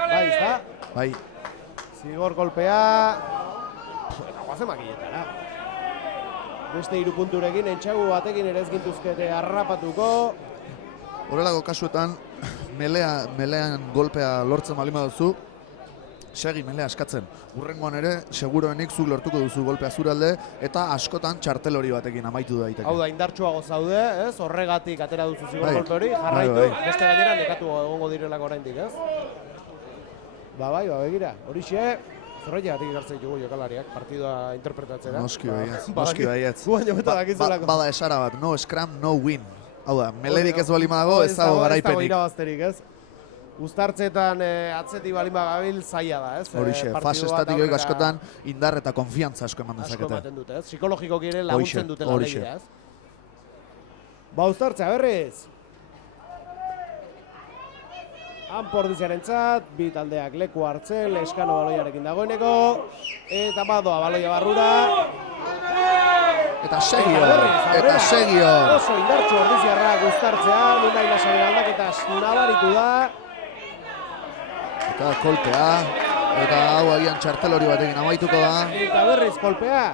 Bai, izta? Bai. Zigor golpea. Guazen makilletara. Beste 3 punturekin, entxagu batekin ere ez gintuzkete harrapatuko. Horrelako kasuetan, melean golpea lortzen bali baduzu, segi melea askatzen. Hurrengoan ere, seguroenik zuk lortuko duzu golpea zure alde, eta askotan txartel hori batekin amaitu daiteke. Hau da, indartsuago zaude, ez? Horregatik atera duzu zigor golpe hori, jarraitu. Beste gainera nekatu egongo direlako oraindik, ez? Bai, begira. Horixe, zerroiagatik ikartzen dugu jokalariak, partidua interpretatzera. Noski baietz. Guaino beta dakizulako. Bada esara bat, no scrum, no win. Hau da, melerik ez balima dago, ez dago garaipenik. Ez dago irabazterik, ez? Uztartzetan atzetik balima gabil zaila da, ez? Horixe, fase estatikoik askotan indar eta konfiantza asko eman dezakete. Asko ematen dute, ez? Psikologikoki ere laguntzen dutela legira, ez? Uztartzea berriz! Anpordiziarentzat, bi taldeak leku hartzen, Leskano baloiarekin dagoeneko, eta badoa baloia barrura. Eta segio. Oso indartsu ordiziarrak uztartzea, Unai Lasaren aldaketa nabaritu da. Eta kolpea, eta hau agian txartel hori batekin amaituko da. Eta berriz kolpea.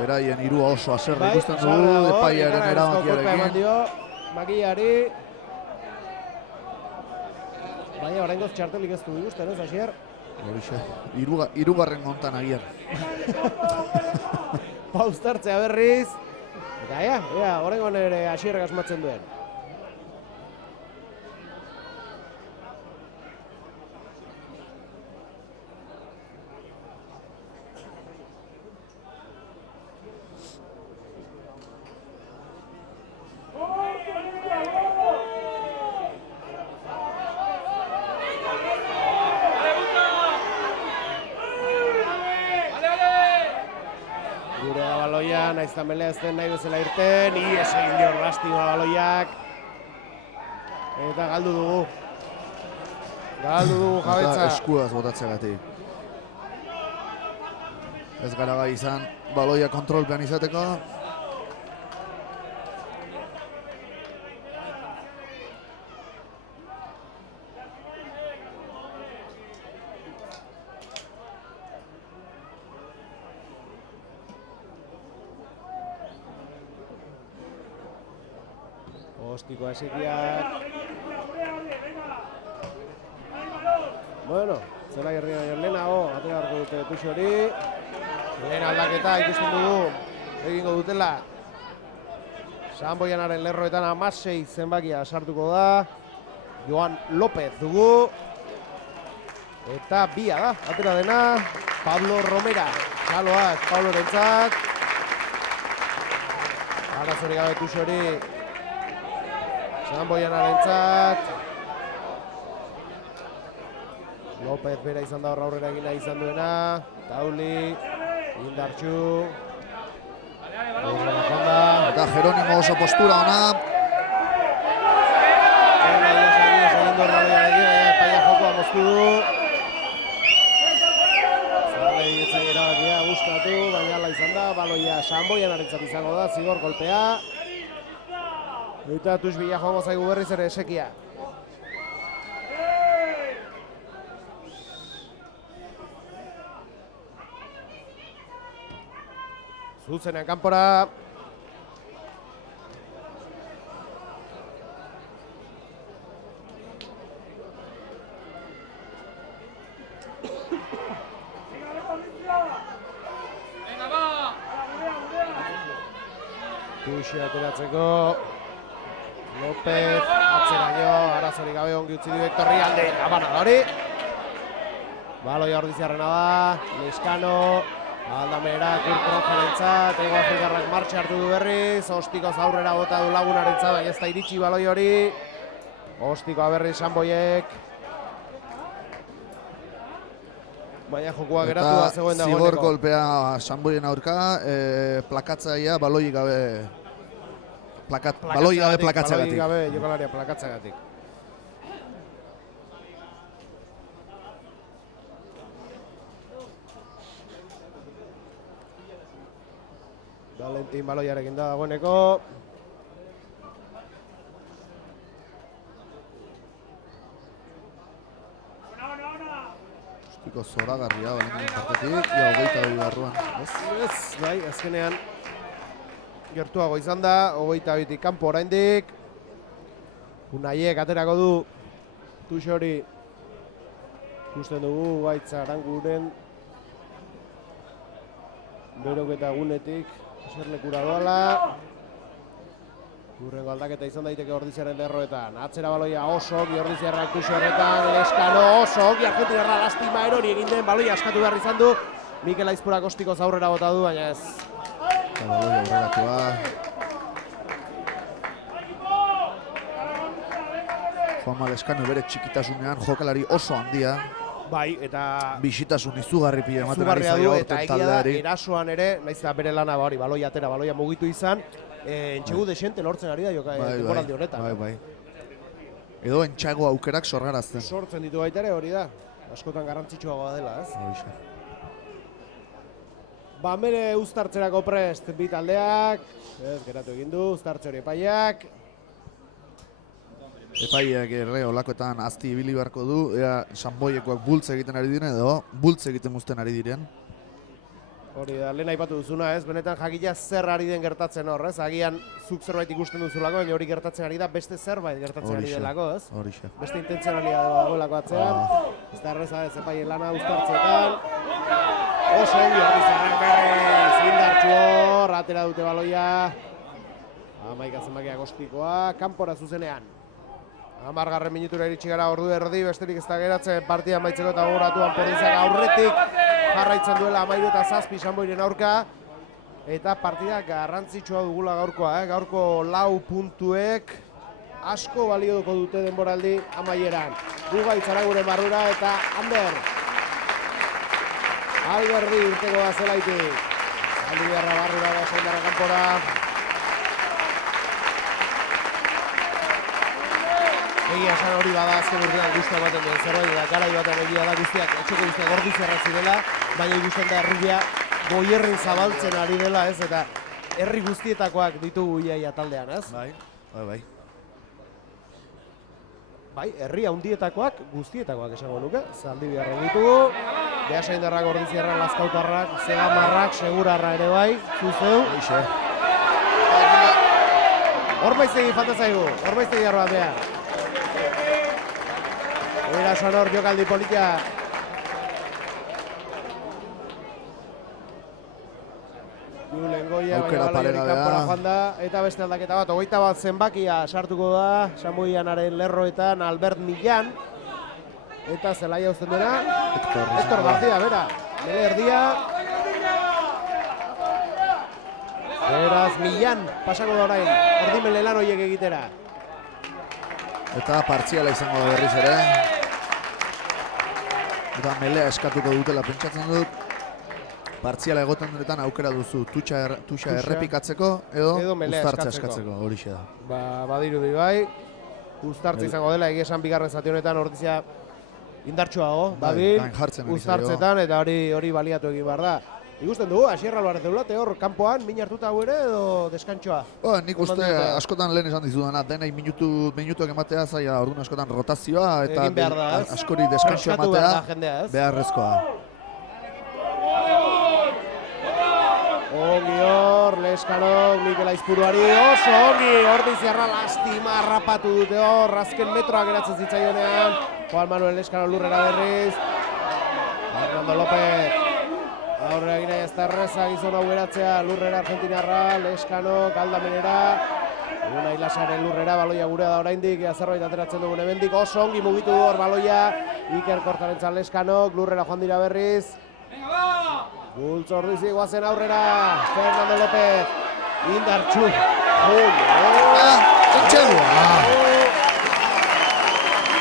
Beraien hirua oso haserre ikusten dugu, epaiaren erabakiarekin. Makillari. Baina oraingoz txartelik ez du ikusten, ez, Asier? Horixe, hirugarren gontan agian. Uztartzea berriz. Eta ea, oraingoan ere Asierrek asmatzen duen. Bistan Melea ez den nahi bezala irten, ies egin dio Lastimoa baloiak. Eta galdu dugu. Galdu dugu jabetza. Eta eskuaz botatzeagatik. Ez gara gai izan baloia kontrolpean izateko. Ostiko esikiak. Bueno, zela gerria lehenago, atera harko dute Tuxu hori. Lehen aldaketa ikusten dugu, egingo dutela. Sanboianaren lerroetan 16 zenbakia sartuko da. Joan López dugu. Eta bia da, atera dena. Pablo Romera, txaloak Pablorentzat. Arazorik gabe Tuxu hori. Sanboianarentzat. López bera izan da horra aurrera egina izan duena. Tauli, Indartxu. Eta Jerónimo oso postura ona. Epaia jokoa moztu du. Zalei etzai erabakia gustatu, baina ala izan da. Baloia Sanboianarentzat izango da, zigor kolpea. Eta Tux bila joango zaigu berriz ere esekia. Zuzenean kanpora. Tuxi ateratzeko. López, atzeraino, arazorik gabe ongi utzi du Hectorri alde, abana da hori. Baloia ordiziarrena da, Lescano, Aldamera, Kurprojarentzat, Ego Afrikarrak martxa hartu du berriz, Ostikoz aurrera bota du Lagunarentzat, baina ez da iritsi baloi hori. Ostikoa berriz Sanboiek. Baina jokoa geratu da zegoen dagoeneko. Eta zigor kolpea Sanboien aurka, plakatzaia baloi gabe. Baloi gabe plakatzeagatik. Baloi gabe jokalaria plakatzeagatik. Valentin baloiarekin da dagoeneko. Ostiko zoragarria Valentin partetik, ia 22 barruan. Ez, bai, azkenean gertuago izan da, 22tik kanpo oraindik. Unaiek aterako du Tuxu hori. Ikusten dugu Gaitza Aranguren beroketa gunetik eserlekura doala. Hurrengo aldaketa izan daiteke Ordiziaren lerroetan. Atzera baloia oso, Ordiziarrak Tuxu horretan, Lescano oso, Argentinarra lastima erori egin den baloia askatu behar izan du. Mikel Aizpurak Ostikoz aurrera bota du, baina ez. Eta baloia aurreratua. Juanma Lescano bere txikitasunean jokalari oso handia. Bai, eta bisitasun izugarri pila ematen ari zaio eta egia da, erasoan ere, naiz eta bere lana hori, baloia atera, baloia mugitu izan, entxegu desente lortzen ari da denboraldi honetan. Bai. Edo entxago aukerak sorgarazten. Sortzen ditu baita ere hori da, askotan garrantzitsuagoa dela, ez? Bamere uztartzerako prest bi taldeak, ez geratu egin du, uztartze hori epaiak. Epaiak ere olakoetan azti ibili beharko du, ea Sanboiekoak bultz egiten ari diren edo bultz egiten uzten ari diren. Hori da, lehen aipatu duzuna, ez? Benetan jakila zer ari den gertatzen hor, ez? Agian zuk zerbait ikusten duzulako, baina hori gertatzen ari da beste zerbait gertatzen ari delako, ez? Horixe. Beste intentzionalia dagoelako atzean. Ez da erreza ez epaien lana uztartzeetan. Oso ongi Ordiziarrak berriz, Indartxu hor, atera dute baloia. Amaika zenbakiak Ostikoa, kanpora zuzenean. 10. minutura iritsi gara ordu erdi, besterik ez da geratzen partida amaitzeko eta gogoratuan Ordiziak aurretik jarraitzen duela 13-7 Sanboiren aurka. Eta partida garrantzitsua dugula gaurkoa, gaurko 4 puntuek asko balioko dute denboraldi amaieran. Gaitza Aranguren barrura eta Ander. Alberdi irteko da zelaitik. Aldiberra barrura da Saindarra kanpora. Egia esan hori bada azken urtean guztia baten duen zerbait, eta garai baten egia da guztiak, etxeko guztiak ordizerrak zirela, baina ikusten da errubia goierrin zabaltzen ari dela, ez, eta herri guztietakoak ditugu iaia taldean, ez? Bai. Bai, herri handietakoak, guztietakoak esango nuke, Zaldibiarra ditugu, Beasaindarrak, Ordizierra, Lazkautarrak, Zegamarrak, Segurarra ere bai, zuzeu. Ormaiztegi falta zaigu, Ormaiztegi arroa bea. Oira sonor jokaldi politia. Julen Goia, aukera paregabea. joan da, eta beste aldaketa bat, 21 zenbakia sartuko da, Samoianaren lerroetan Albert Millan, eta zelaia uzten dena, Hector García, bera, nire erdia. Beraz, Millan, pasako da orain, Ordimele lan horiek egitera. Eta partziala izango da berriz ere. Eta melea eskatuko dutela pentsatzen dut. Partziala egoten denetan aukera duzu tuxa errepikatzeko edo uztartza eskatzeko, horixe da. Badirudi bai, uztartza izango dela, egia esan bigarren zati honetan Ordizia indartsuago, dabil, uztartzetan eta hori baliatu egin behar da. Ikusten dugu, Asier Alvarez deulate hor, kanpoan, min hartuta hau ere edo deskantxoa? Nik uste askotan lehen esan dizudana, denei minutuak ematea zaila, orduan askotan rotazioa eta askori deskantxoa ematea beharrezkoa. Ongi hor, Leskanok, Mikel Aizpuruari, oso ongi, Ordiziarra lastima harrapatu dute hor, azken metroak eratzen zitzaionean, Juan Manuel Leskanok lurrera berriz, Fernando López. Aurre egina ez da erreza gizon hau beratzea, lurrera Argentinarra, Leskanok, aldamenera, Unai Lasaren lurrera, baloia gurea da oraindik, zerbait ateratzen dugun hemendik, oso ongi mugitu du hor baloia, Iker Kortarentzan Leskanok, lurrera joan dira berriz, Gultz Ordizi guazen aurrera, Fernando López, indartxu,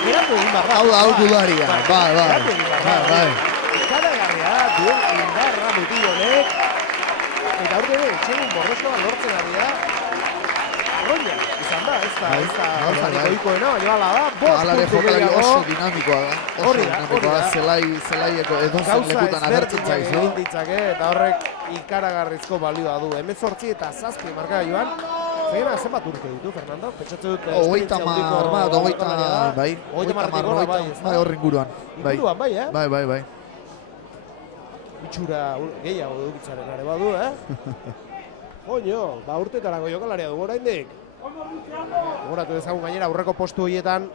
geratu egin barra. Hau dudaria, bai. Duen indarra mutil honek, eta hori ere, etxegun borroskoa lortzen ari da, arroia, izan da, ez da, gauzariko ikoena, baina bala da, 5 puntu gehiago. Oso dinamikoa da, zelaieko edozen lekutan agertzen zaizu. Egin ditzake, eta horrek ikaragarrizko balioa du. 18 eta 7 marka joan, zegena zenbat urte ditu, Fernando? Pentsatze dut esperientzia handiko jokalaria da. Bai, horren guruan. Inguruan, bai, eh? Bai. Itxura gehiago dukitzaren are badu, Joño, urtetarako jokalaria dugu oraindik. Gogoratu dezagun gainera aurreko postu horietan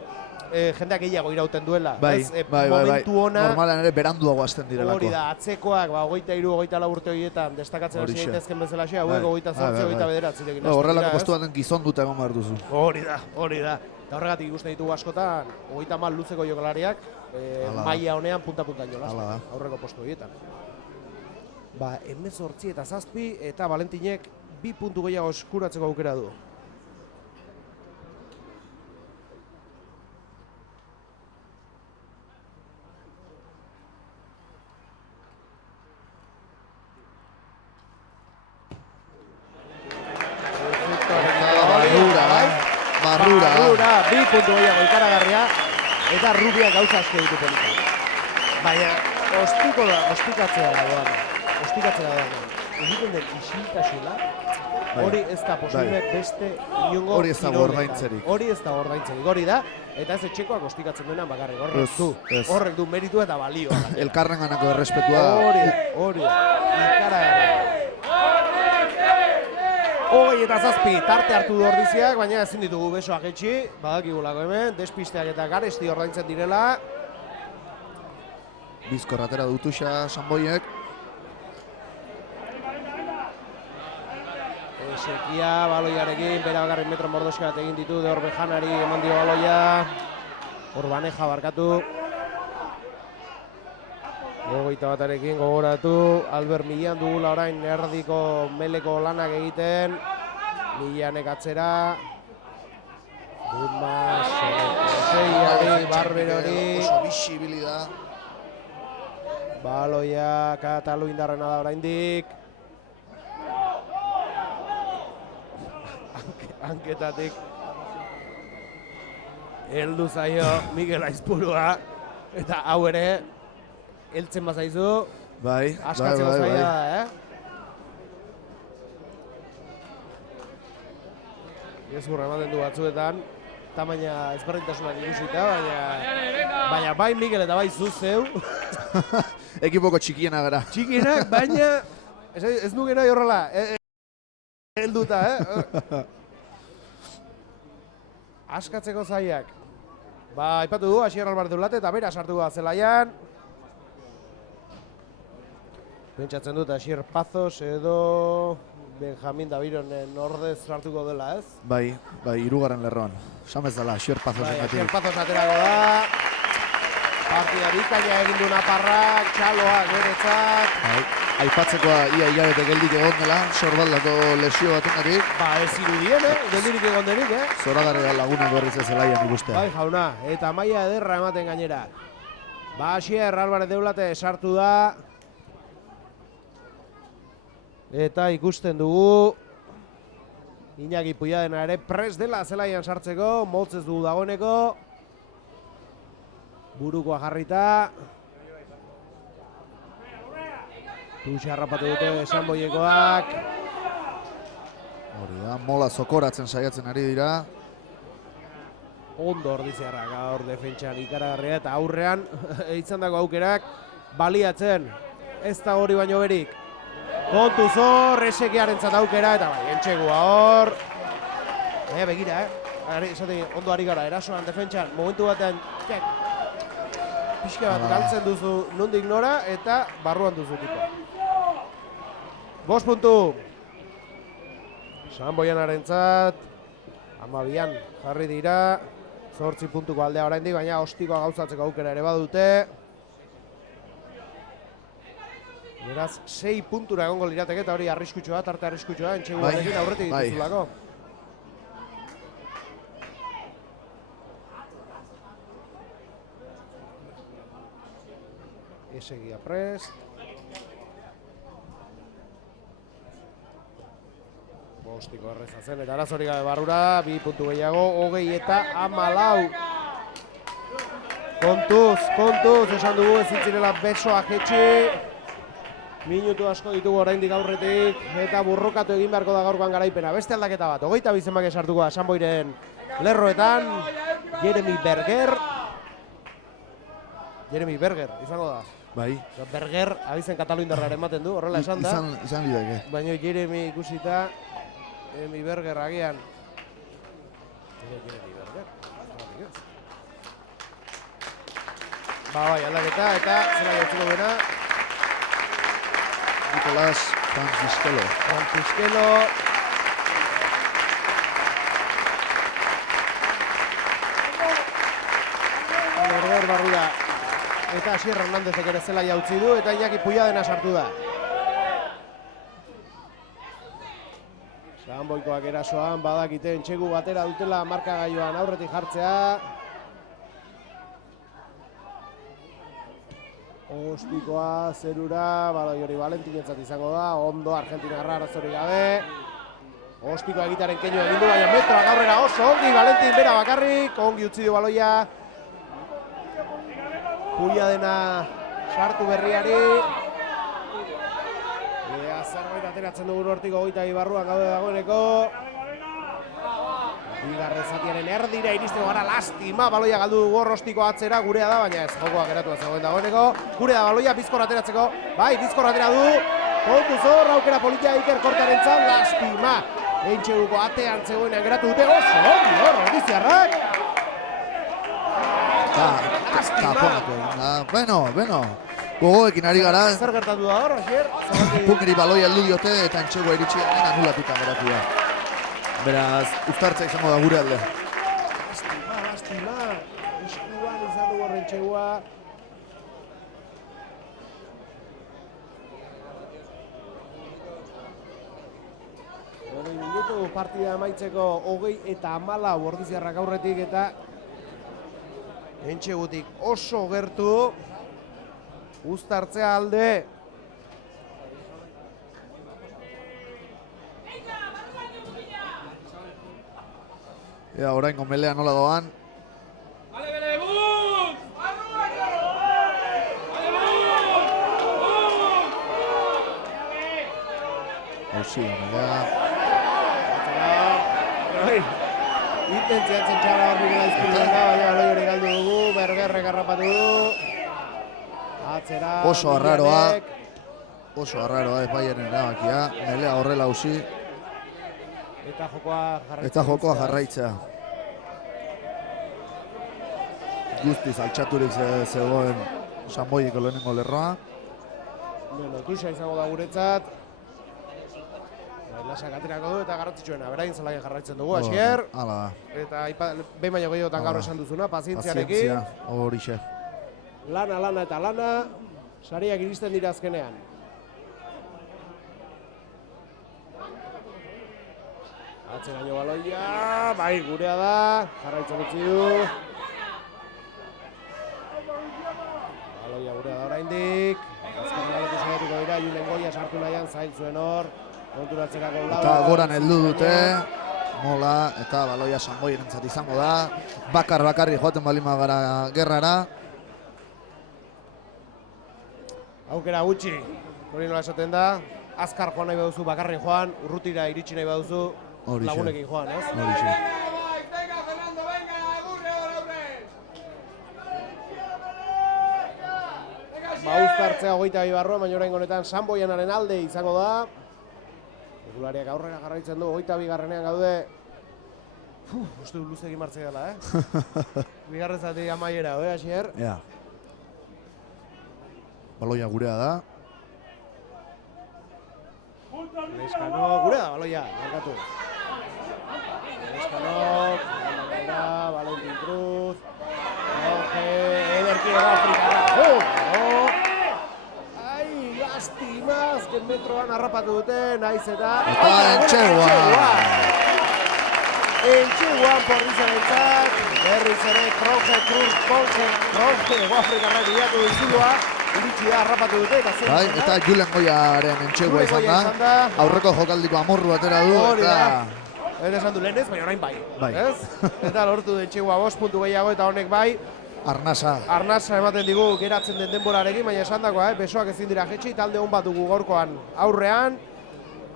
jendeak gehiago irauten duela. Bai. Momentu ona. Normalan ere beranduago hasten direlako. Hori da, atzekoak 23, 24 urte horietan destakatzen hasi daitezken bezala xe, hauek 28, 29 horrelako postu baten gizon dute egon behar duzu. Hori da. Eta horregatik ikusten ditugu askotan, 30 luzeko jokalariak maila honean punta-punta jolaz, aurreko postu horietan. 18 eta 7 eta Valentinek 2 puntu gehiago eskuratzeko aukera du. Barrura, 2 puntu gehiago ikaragarria eta Rubia gauza asko ditu polita. Baina, ostikatzea da. Egiten den isiltasuna, hori ez da posible beste inongo hori ez da ordaintzerik. Hori da, eta ez etxekoak ostikatzen duena bakarrik, horrek du meritu eta balioa. Elkarrenganako errespetua. Hori, ikaragarria. 27 tarte hartu du Ordiziak, baina ezin ditugu besoak etxi, badakigulako hemen, despisteak eta garesti ordaintzen direla. Bizkor atera dutuxa Sanboiek. Sekia baloiarekin, bera bakarrik metro mordoska bat egin ditu, de Orbejanari eman dio baloia. Orbaneja barkatu. 21arekin gogoratu, Albert Millan dugula orain erdiko meleko lanak egiten. Millanek atzera. Gutmas, Seiari, Barberori. Oso bisibili da. Baloia Katalu indarrena da oraindik. hanketatik. Heldu zaio Mikel Aizpurua, eta hau ere, heltzen bazaizu, Bai, askatzeko zaila da, Gezurra ematen du batzuetan, tamaina ezberdintasunak ikusita, baina bai Mikel eta bai zu zeu. Ekipoko txikiena gara. Txikienak, baina ez nuke nahi horrela, helduta, Askatzeko zaiak. Ba, aipatu du, Asier Alvarez Dulate eta bera sartu da zelaian. Pentsatzen dut Asier Pazos edo Benjamin Davironen ordez sartuko dela, ez? Bai, hirugarren lerroan. Samez dela, Asier Pazos Bai, engatik. Asier Pazos aterako da. Partida bikaina egin du Naparrak, txaloa guretzat. Bai, aipatzekoa ia hilabete geldik egon dela, sorbaldako lesio batengatik. Ba, ez irudien, geldirik egon denik, Zoragarria lagunak berriz ez zelaian ikustea. Bai, jauna, eta maila ederra ematen gainera. Ba, Asier Alvarez Deulate sartu da. Eta ikusten dugu Iñaki Puiadena ere prest dela zelaian sartzeko, motz ez dugu dagoeneko. Burukoa jarrita. Tutxe harrapatu dute Sanboiekoak. Hori da, mola zokoratzen saiatzen ari dira. Ondo Ordiziarrak gaur defentsan ikaragarria eta aurrean izan dago aukerak baliatzen. Ez da hori baino berik. Kontuz hor, Esekiarentzat aukera eta bai, entxegua hor. Begira, ondo ari gara, erasoan defentsan, momentu batean, pixka bat galtzen duzu nondik nora eta barruan duzu tipo. 5 puntu. Sanboianarentzat, 12an jarri dira, 8 puntuko aldea oraindik, baina ostikoa gauzatzeko aukera ere badute. Beraz, 6 puntura egongo lirateke eta hori arriskutsua, tarte arriskutsua, entxegu batekin aurretik dituzulako. Esegia prest. Bostiko erreza zen eta arazorik gabe barrura, 2 puntu gehiago, 20 eta 14. Kontuz, esan dugu ezin zirela besoak etxi. Minutu asko ditugu oraindik aurretik eta burrokatu egin beharko da gaurkoan garaipena. Beste aldaketa bat, 22 zenbaki sartuko da Sanboiren lerroetan. Jeremy Berger izango da. Bai. Berger abizen Kataluindarraren ematen du, horrela esan da. Izan lideke. Baina Jeremy ikusita, Jeremy Berger agian. Jeremy Berger. Ba, bai, aldaketa eta zela gautziko bena. Nicolás Francisquelo. Berger barrura. Eta Asier Hernandezek ere zelaia utzi du eta Iñaki Puiadena sartu da. Sanboikoak erasoan badakite entxegu batera dutela markagailuan aurretik jartzea. Ostikoa, zerura, baloi hori Valentinetzat izango da, ondo Argentinarra arazorik gabe. Ostikoa egitaren keinu egin du, baina metroak aurrera oso ongi, Valentin bera bakarrik, ongi utzi du baloia. Puiadena sartu berriari. Zerbait ateratzen dugu hortik 22 barruan gaude dagoeneko. Bigarren zatiaren erdira iristeko gara, lastima, baloia galdu dugu Ostiko atzera, gurea da, baina ez jokoa geratu zegoen dagoeneko. Gurea da baloia, bizkor ateratzeko, bai, bizkor atera du. Kontuz hor, aukera politia Iker Kortarentzan, lastima. Entxeguko atean zegoenean geratu dute, oso ongi hor, Ordiziarrak. Lastima. Bueno, gogoekin ari gara. Zer gertatu da hor, Asier? Pungeri baloia heldu diote eta entxegua iritsi garen anulatuta geratu da. Beraz, uztartza izango da gure alde. Lastima. Eskuan izan du horren txegua. Minutu partida amaitzeko 20 eta 14 Ordiziarrak aurretik eta entxegutik oso gertu. Uztartzea alde. Ea, oraingo melea nola doan. Hauzi da melea. Intentziatzen txara hor bidea izpiluen da, baina baloi hori galdu dugu, Bergerrek harrapatu du. Atzera, Oso arraroa. Oso arraroa ez Bayernen erabakia. Melea horrela hauzi. Eta jokoa jarraitzea. Guztiz altxaturik zegoen Sanboieko lehenengo lerroa. Bueno, tuxa izango da guretzat. Lasak aterako du eta garrantzitsuena, berain zelaien jarraitzen dugu, Asier. Hala da. Eta behin baino gehiagotan gaur esan duzuna, pazientziarekin. Horixe. Lana eta lana, sariak iristen dira azkenean. Atzeraino baloia, bai, gurea da, jarraitzen utzi du. Baloia gurea da oraindik. Azken galetu saiatuko dira, Julen Goia sartu nahian zail zuen hor. Konturatzerako lau. Eta goran heldu dute. Mola, eta baloia Sanboierentzat izango da. Bakarri joaten balin bagara gerrara. Aukera gutxi, hori nola esaten da. Azkar joan nahi baduzu, bakarri joan, urrutira iritsi nahi baduzu, lagunekin joan, ez? Horixe. Uztartzea 22 barruan, baina orain honetan Sanboianaren alde izango da. Regulariak aurrera jarraitzen du, 22garrenean gaude. Uste du luze egin martzea dela, Bigarren zati amaiera, Asier? Ja. Baloia gurea da. Leskano, gurea da, baloia, markatu. Leskano, Valentin Cruz, Ederki ego Afrikara. Lastima, azken metroan harrapatu dute, naiz eta... Eta Entxeguan porrizarentzat, berriz ere Kronje ego Afrikarrak bilatu dizulua, iritsi da harrapatu dute, eta zen... Bai, eta Julen Goiaren entxegua izan da. Aurreko jokaldiko amorru atera du, eta... Eta esan du lehenez, baina orain bai. Bai. Eta lortu du entxegua 5 puntu gehiago, eta honek bai. Arnasa Ematen digu geratzen den denborarekin, baina esan dagoa, besoak ezin dira jetxi, talde hon bat dugu gaurkoan aurrean.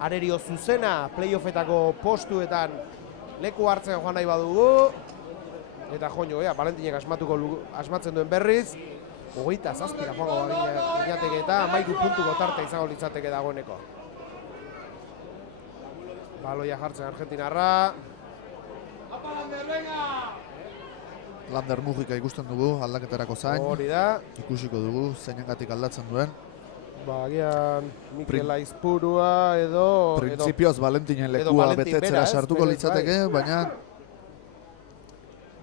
Arerio zuzena, playoffetako postuetan leku hartzen joan nahi badugu. Eta joan Valentinek asmatzen duen berriz. 27 joango ginateke eta 13 puntuko tarte izango litzateke dagoeneko. Baloia jartzen Argentinarra. Lander Mujika ikusten dugu aldaketarako zain. Hori da. Ikusiko dugu zeinengatik aldatzen duen. Agian Mikel Aizpurua edo... Printzipioz Valentinen lekua betetzera sartuko litzateke, baina...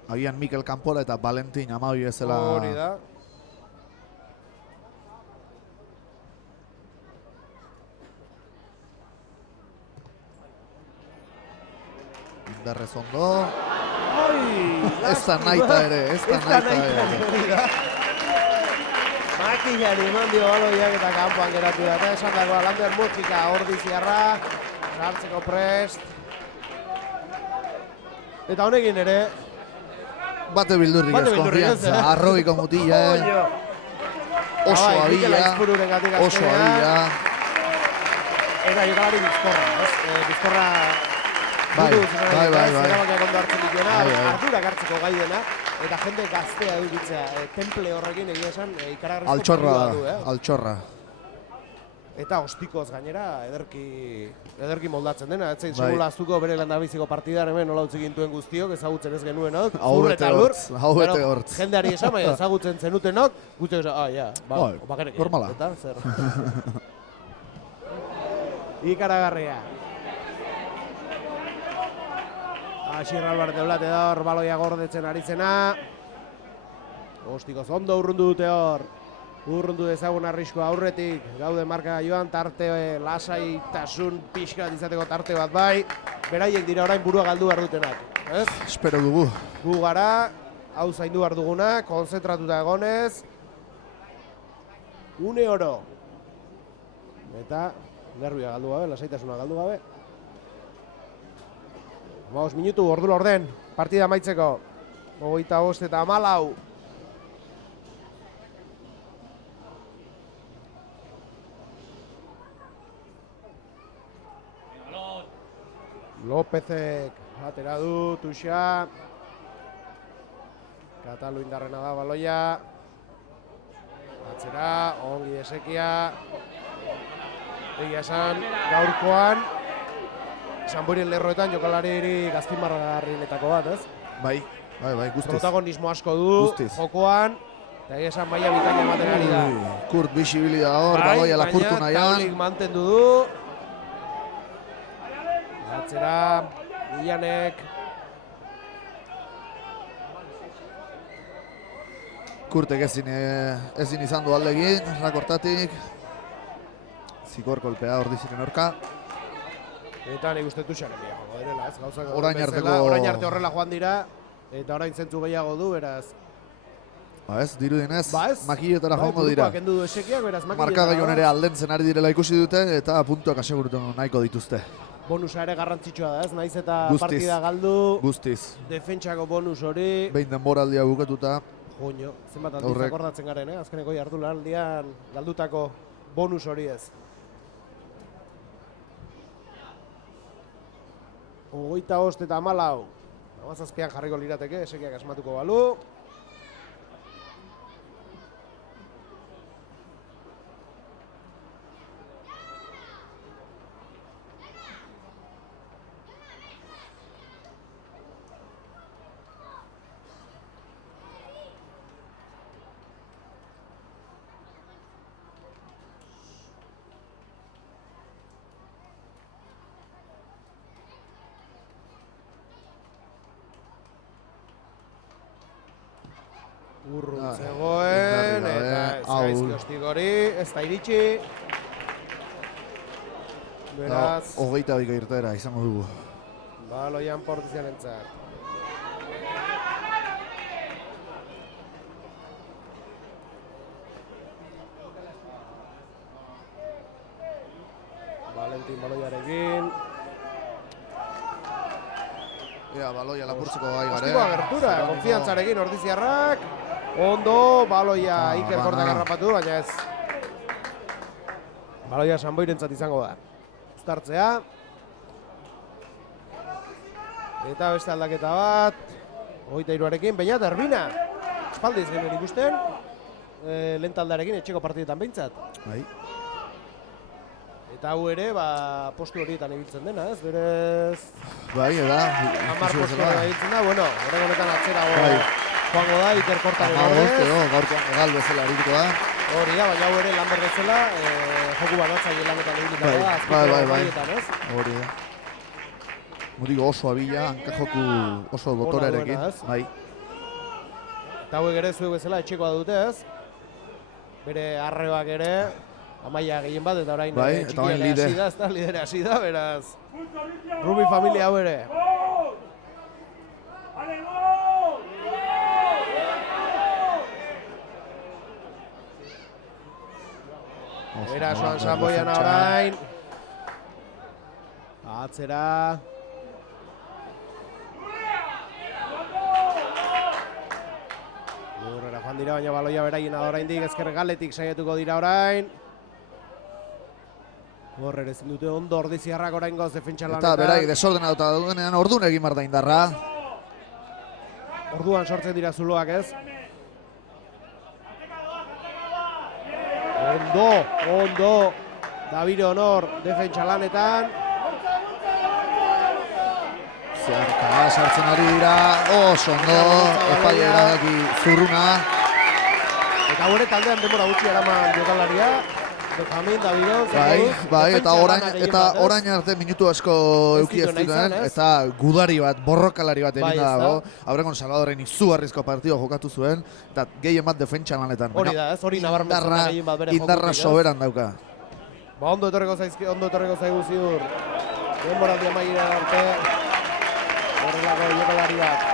Agian Mikel Kanpora eta Valentin amabi ezela... Hori da. Indarrez ondo... Ez da naita ere, Makillari eman dio baloiak eta kanpoan geratu da. Esan dagoa Lander Mujika ordiziarra, sartzeko prest. Eta honekin ere... Bate bildurrik ez konfiantza, arrobiko mutila. Oso abila. Eta jokalari bizkorra, bizkorra... Bai. Erabakiak ondo hartzen dituena, ardurak hartzeko gai dena, eta jende gaztea edukitzea, temple horrekin egia esan ikaragarrizko altxorra da, altxorra. Eta ostikoz gainera, ederki moldatzen dena, etzein segula aztuko bere landabiziko partidar hemen nola utzi gintuen guztiok, ezagutzen ez genuenok, zur eta lur. Hau bete hortz. Jendeari esan, baina ezagutzen zenutenok, guztiok esan, bakarrik. Normala. Eta, zer. Ikaragarria. Asier Alvarez de Blate da hor, baloia gordetzen ari zena. Ostikoz ondo urrundu dute hor. Urrundu dezagun arriskoa aurretik. Gaude marka joan, tarte lasaitasun pixka izateko tarte bat bai. Beraiek dira orain burua galdu behar dutenak. Ez? Espero dugu. Gu gara, hau zaindu behar duguna, konzentratuta egonez. Une oro. Eta, nervioa galdu gabe, lasaitasuna galdu gabe. 5 minutu, ordu laurden, partida amaitzeko. 25 eta 14. Lopezek atera du, Tuxa. Katalu indarrena da baloia. Atzera, ongi esekia. Egia esan, gaurkoan, Sanborien lerroetan jokalari gaztimarragarrienetako bat, ez? Bai, guztiz. Protagonismo asko du, Guztiz. jokoan, eta egia esan maila bikaina ematen ari da. Kurt bisibilia hor, baloia lapurtu baina nahian. Taulik mantendu du. Atzera, Milanek. Kurtek ezin izan du aldegin, rakortatik. Zikor kolpea Ordiziren aurka. Eta nik uste Tuxaren bilago direla, ez? Gauzak Orain bezala, arteko- orain arte horrela joan dira, eta orain zentzu gehiago du, beraz. Ez, dirudinez, Ba ez, makilletara joango dira. burukoak kendu du esekiak, beraz makilletara. Markagailuan ere aldentzen ari direla ikusi dute, eta puntuak asegurutu nahiko dituzte. Bonusa ere garrantzitsua da, ez? Naiz eta Guztiz. partida galdu, Guztiz. defentsako bonus hori. Behin denboraldia bukatuta. Joño, zenbat aldiz Horrek. akordatzen garen, azkeneko jardulaldian galdutako bonus hori ez. 25 eta 14. 17an jarriko lirateke, esekiak asmatuko balu. Urrun zegoen, indarrik eta gabe, ez hau. gaizki hostik hori, ez da iritsi. Beraz, 22 irteera izango dugu. baloian Portizian entzat. Valentin baloiarekin. Ea, baloia lapurtzeko gai gare. Ostiko agertura, konfiantzarekin Ordiziarrak. Ondo, baloia Iker Kortak harrapatu, baina ez. Baloia Sanboirentzat izango da. Uztartzea. Eta beste aldaketa bat. 23arekin, Beñat Erbina. Espaldiz genuen ikusten. Lehen taldearekin etxeko partidetan behintzat. Bai. Eta hau ere, postu horietan ibiltzen dena, ez? Berez... Bai, eda. 10 postu horietan ibiltzen da, bueno, horrego honetan atzerago Bai. joango da, Iker Kortaren Amagost, ordez. gaurkoan egal bezala arituko da. Hori da, baina hau ere lan bezala, joku banatzaile lanetan ibilitako da, Bai, azpiko bai. horietan, ez? Hori da. Mutiko oso abila, hankajoku oso dotorearekin. duena, ez? Bai. Eta hauek ere zuek bezala etxekoa dute, ez? Bere arrebak ere, amaia gehien bat, eta orain Bai, eta orain txikiele lider. hasi da, ez da, lidere hasi da, beraz. Rubi familia hau ere. Erasoan Sanboian orain. Atzera. Lurrera joan dira, baina baloia beraien da oraindik ezker galetik saiatuko dira orain. Horre ezin dute ondo Ordiziarrak oraingoz defentsa lanetan. Eta berai desordenatuta daudenean ordun egin behar da indarra. Orduan sortzen dira zuloak, ez? Ondo. Davide Honor defentsa lanetan. Zeharka sartzen ari dira, oso ondo, epaile erabaki zurruna. Eta hori taldean denbora gutxi eraman jokalaria. Benjamin, Davidon, Bai, eta orain arte minutu asko euki ez duten, eta gudari bat, borrokalari bat egin dago. Aurregon Salvadorren izugarrizko partido jokatu zuen, eta gehien bat defentsa lanetan. Hori da, ez hori nabarmentzen da gehien bat bere jokutik. Indarra soberan dauka. Ba, ondo etorreko zaigu ziur. Denboraldi amaiera arte. Horrelako jokalari bat.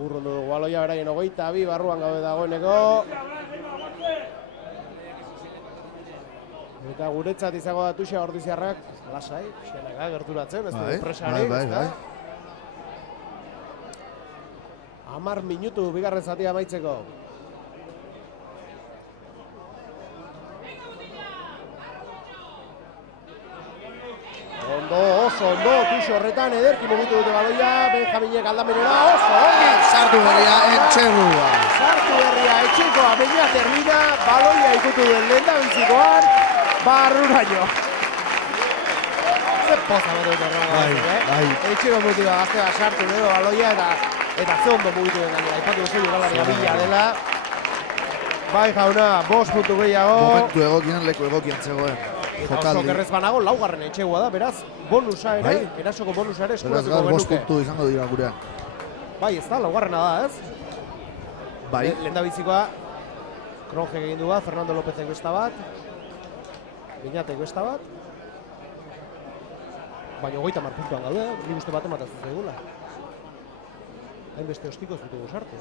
Urrundu dugu baloia beraien 22 barruan gaude dagoeneko. Eta guretzat izango da Tuxa Ordiziarrak, lasai, xenaka gerturatzen, ez du presarik, ez da? 10 minutu bigarren zatia amaitzeko. Ondo, oso ondo, Tuxo horretan ederki mugitu dute baloia, Benjaminek aldamenera, oso ongi! Sartu berria Etxerrua. Sartu berria Etxekoa, baina termina, baloia ikutu duen lehen da bizikoan, barruraino. Zer poza bat dut horrela, Etxeko mugitu da gaztea sartu dugu baloia eta ze ondo mugitu den gainera, ipatu duzu jogalaria bila dela. Bai jauna, 5 puntu gehiago. Momentu egokian, leku egokian zegoen. Eta oso kerrez banago, laugarren Etxegoa da, beraz, bonusa ere, erasoko bonusa ere eskuratuko genuke. Beraz, 5 puntu izango dira gurean. Bai, ez da, laugarrena da, ez? Bai. Lehendabizikoa, Kronje egin du bat, Fernando Lópezek besta bat, Beñatek besta bat, baina 30 puntuan gaude, nik uste bat ematen zaigula. Hainbeste ostiko ez dutugu sartu,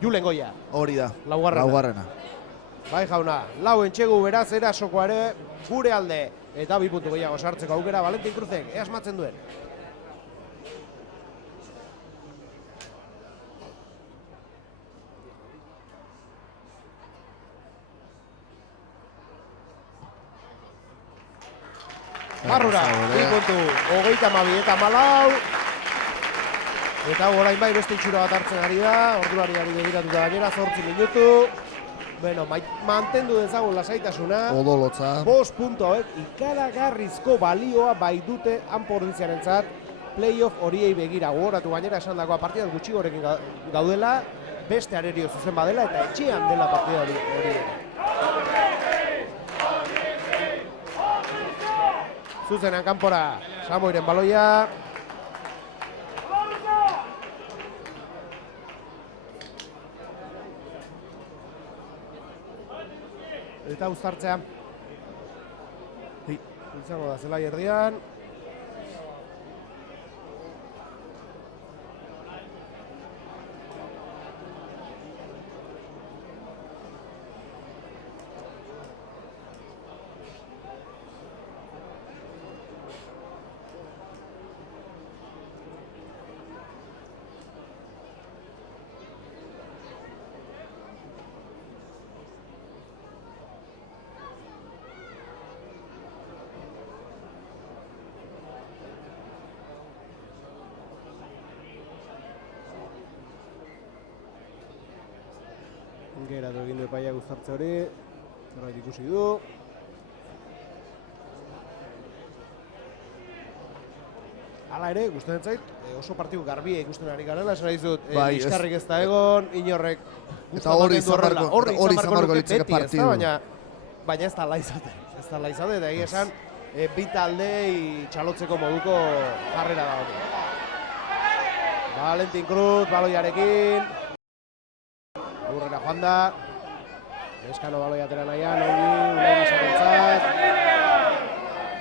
Julen Goia. Hori da, laugarrena. Bai jauna, lau Etxegu beraz erasokoa ere gure alde. Eta 2 puntu gehiago sartzeko aukera Valentin Cruzek, asmatzen duen. Barrura, 2 puntu, 32 eta 14. Eta orain bai beste itxura bat hartzen ari da, ordulariari begiratuta gainera, 8 minutu. Bueno, mantendu dezagun lasaitasuna. Odolotza. 5 puntuek ikaragarrizko balioa bai dute Anpo Ordiziarentzat playoff horiei begira. Gogoratu gainera esandakoa partida gutxi gorekin gaudela, beste arerio zuzen badela eta etxean dela partida hori. Zuzenan kanpora, Samoiren baloia. Eta uztartzea. Izango da zelai erdian. Geratu egin du epaia guztartze hori, zerbait ikusi du. Hala ere, gustatzen zait, oso partidu garbia ikusten ari garela, esan dizut, liskarrik ez da egon, inorrek gustatzen du horrela. Hori izan barko litzeke partidu. Baina ez da laizate, eta egia esan, bi taldei txalotzeko moduko jarrera da hori. Valentin Cruz, baloiarekin. Urrera joan da, Eskano baloia atera nahian, ongi sarentzat.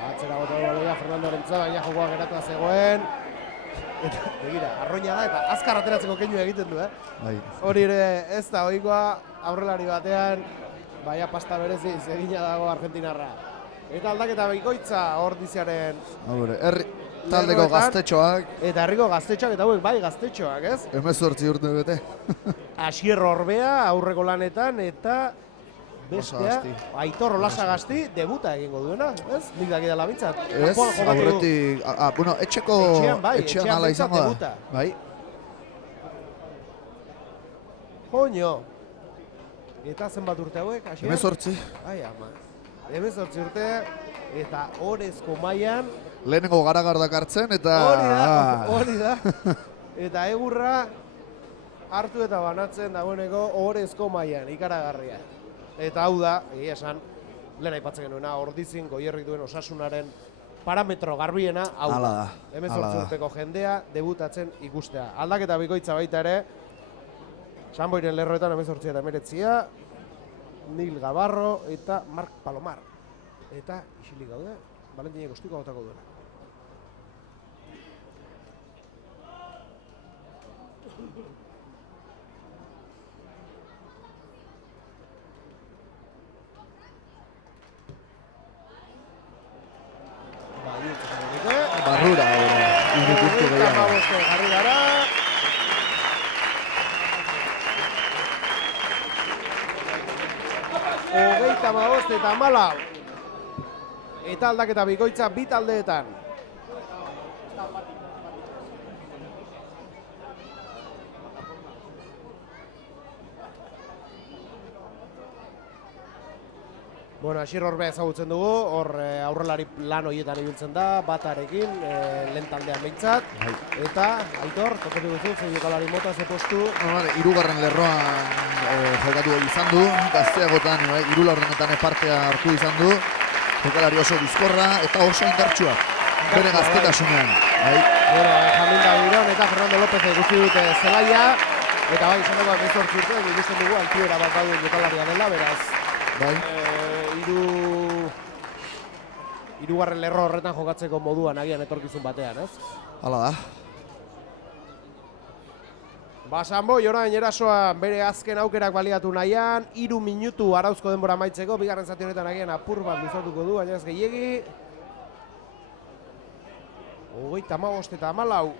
Atzera bota baloia Fernandorentzat, baina jokoa geratua zegoen. Eta, begira, arroina da eta azkar ateratzeko keinu egiten du, Hori ere ez da ohikoa aurrelari batean, baina pasta bereziz egina dago argentinarra. Eta aldaketa bikoitza Ordiziaren taldeko gaztetxoak. Eta herriko gaztetxoak, eta hauek bai gaztetxoak, ez? 18 urte bete. Asier Orbea aurreko lanetan eta bestea Aitor Olasagasti debuta egingo duena, ez? Nik dakidala bintzat. Ez, aurretik, etxean ala izango da. Bai. Joño. Eta zenbat urte hauek, Asier? 18. Ai ama. 18 urte eta orezko mailan lehenengo garagardak hartzen eta... Hori da. Eta egurra hartu eta banatzen dagoeneko orezko mailan, ikaragarria. Eta hau da, egia esan, lehen aipatzen genuena, Ordizin Goierrik duen Osasunaren parametro garbiena hau da. 18 urteko jendea debutatzen ikustea. Aldaketa bikoitza baita ere, Sanboiren lerroetan 18 eta 19, Nil Gabarro eta Marc Palomar. Eta isilik gaude, Valentinek ostiko gautako duena. beste jarri gara. Hogeita hamabost eta 14. Eta aldaketa bikoitza bi taldeetan. Bueno, Asir Orbea ezagutzen dugu, hor aurrelari lan horietan ibiltzen da, batarekin, lehen taldean behintzat. Eta, Aitor, tokatu duzu, zein jokalari mota ze postu. Hirugarren lerroan jokatu izan du, gazteagotan, hirugarrenetan partea hartu izan du. Jokalari oso bizkorra eta oso indartsua, bere gaztetasunean. Bueno, Jamin Daviron eta Fernando López guzti dute zelaia. Eta bai, izan dagoak ez hortzurtu, ikusten dugu, altiera bat dauden jokalaria dela, beraz. Bai. Hirugarren lerro horretan jokatzeko moduan agian etorkizun batean, ez? Hala da. Basanboi orain erasoan bere azken aukerak baliatu nahian, 3 minutu arauzko denbora amaitzeko, bigarren zati honetan agian apur bat luzatuko du, baina ez gehiegi. 35 eta 14.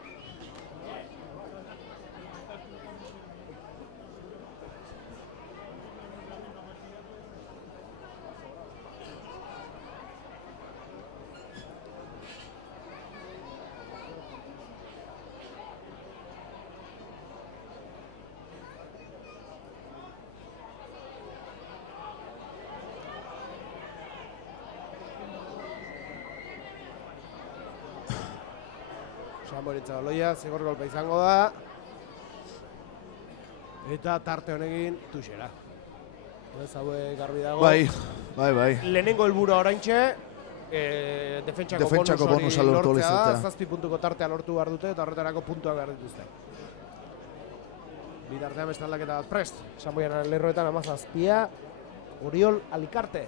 Sanboirentzat baloia, zigor golpe izango da. Eta tarte honekin tuxera. Ez haue garbi dago. Bai. Lehenengo helburua oraintxe, defentsako bonus hori lortzea da. 7 puntuko tartea lortu behar dute eta horretarako puntuak behar dituzte. Bitartean beste aldaketa bat prest. Sanboiren lerroetan 17, Oriol Alicarte.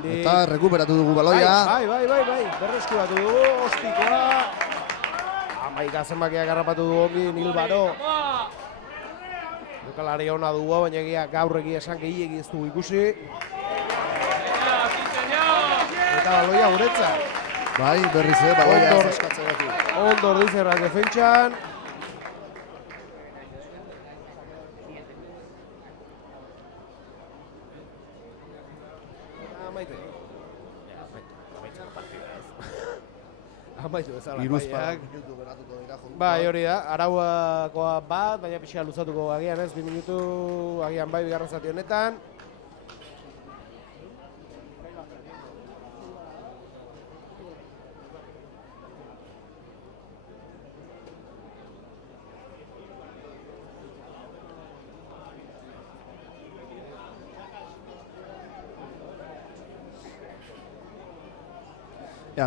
Eta rekuperatu dugu baloia. Bai, berreskuratu dugu, ostikoa. Amaika zenbakiak harrapatu dugu ongi Nilbaro. Jokalari ona dugu, baina egia gaur egia esan gehiegi ez dugu ikusi. Eta baloia guretzat. Bai, berriz baloia eskatzen dut. Ondo ordizerrak defentsan. Amaitu bezala. Bai, hori da, arauakoa bat, baina pixka luzatuko agian ez, 2 minutu agian bai bigarren zati honetan.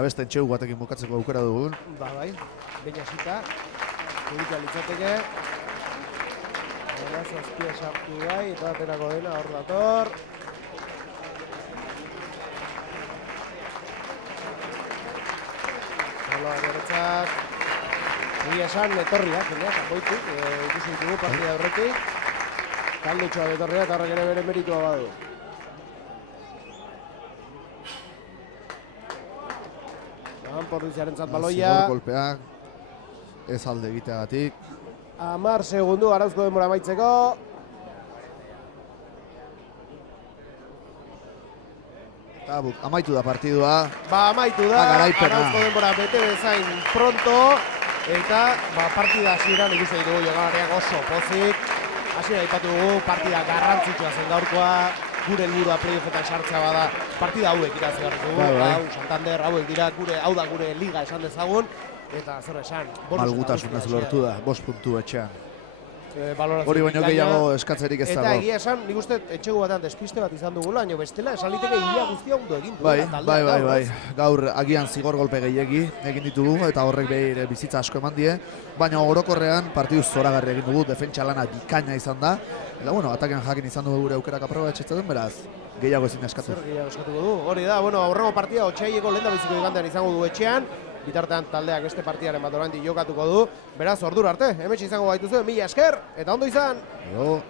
Beste entxegu batekin bukatzeko aukera dugun. Bai, baina zita, publika litzateke. Beraz, azpia sartu bai, eta aterako dena hor dator. Zaloa beretzat. Egia esan, etorriak, Sanboitik, ikusi ditugu partida horretik. Taldetxoa etorriak, eta horrek ere bere meritua badu. Pordiziaren zat baloia. Zigor golpeak, ez alde egiteagatik. 10 segundu arauzko denbora amaitzeko. Eta amaitu da partidua. Amaitu da, arauzko denbora bete bezain pronto. Eta partida hasieran ikusten ditugu jokalariak oso pozik. Hasiera aipatu dugu, partida garrantzitsua zen gaurkoa. Gure helburua playoffetan sartzea bada partida hauek irabazi behar dugu. Hau, Santander, hauek dira hau da gure liga esan dezagun. Eta zer esan, malgutasunez lortu da, 5 puntu etxean. Hori baino gehiago eskatzerik ez dago. Eta egia esan, nik uste etxegu batean despiste bat izan dugula, baina bestela esan liteke ia guztia ondo egin du. Bai. Gaur agian zigor golpe gehiegi egin ditugu eta horrek behir bizitza asko eman die. Baina orokorrean partidu zoragarri egin dugu, defentsa lana bikaina izan da. Eta ataken jakin izan dugu gure aukerak aprobatxetzen den, beraz, gehiago ezin eskatu. Zer gehiago eskatuko du, hori da, aurrengo partida Otsaieko lehen da biziko igandean izango du etxean. bitartean taldeak beste partidaren bat oraindik jokatuko du. Beraz, ordura arte, hemen izango gaituzu, mila esker, eta ondo izan! Jo.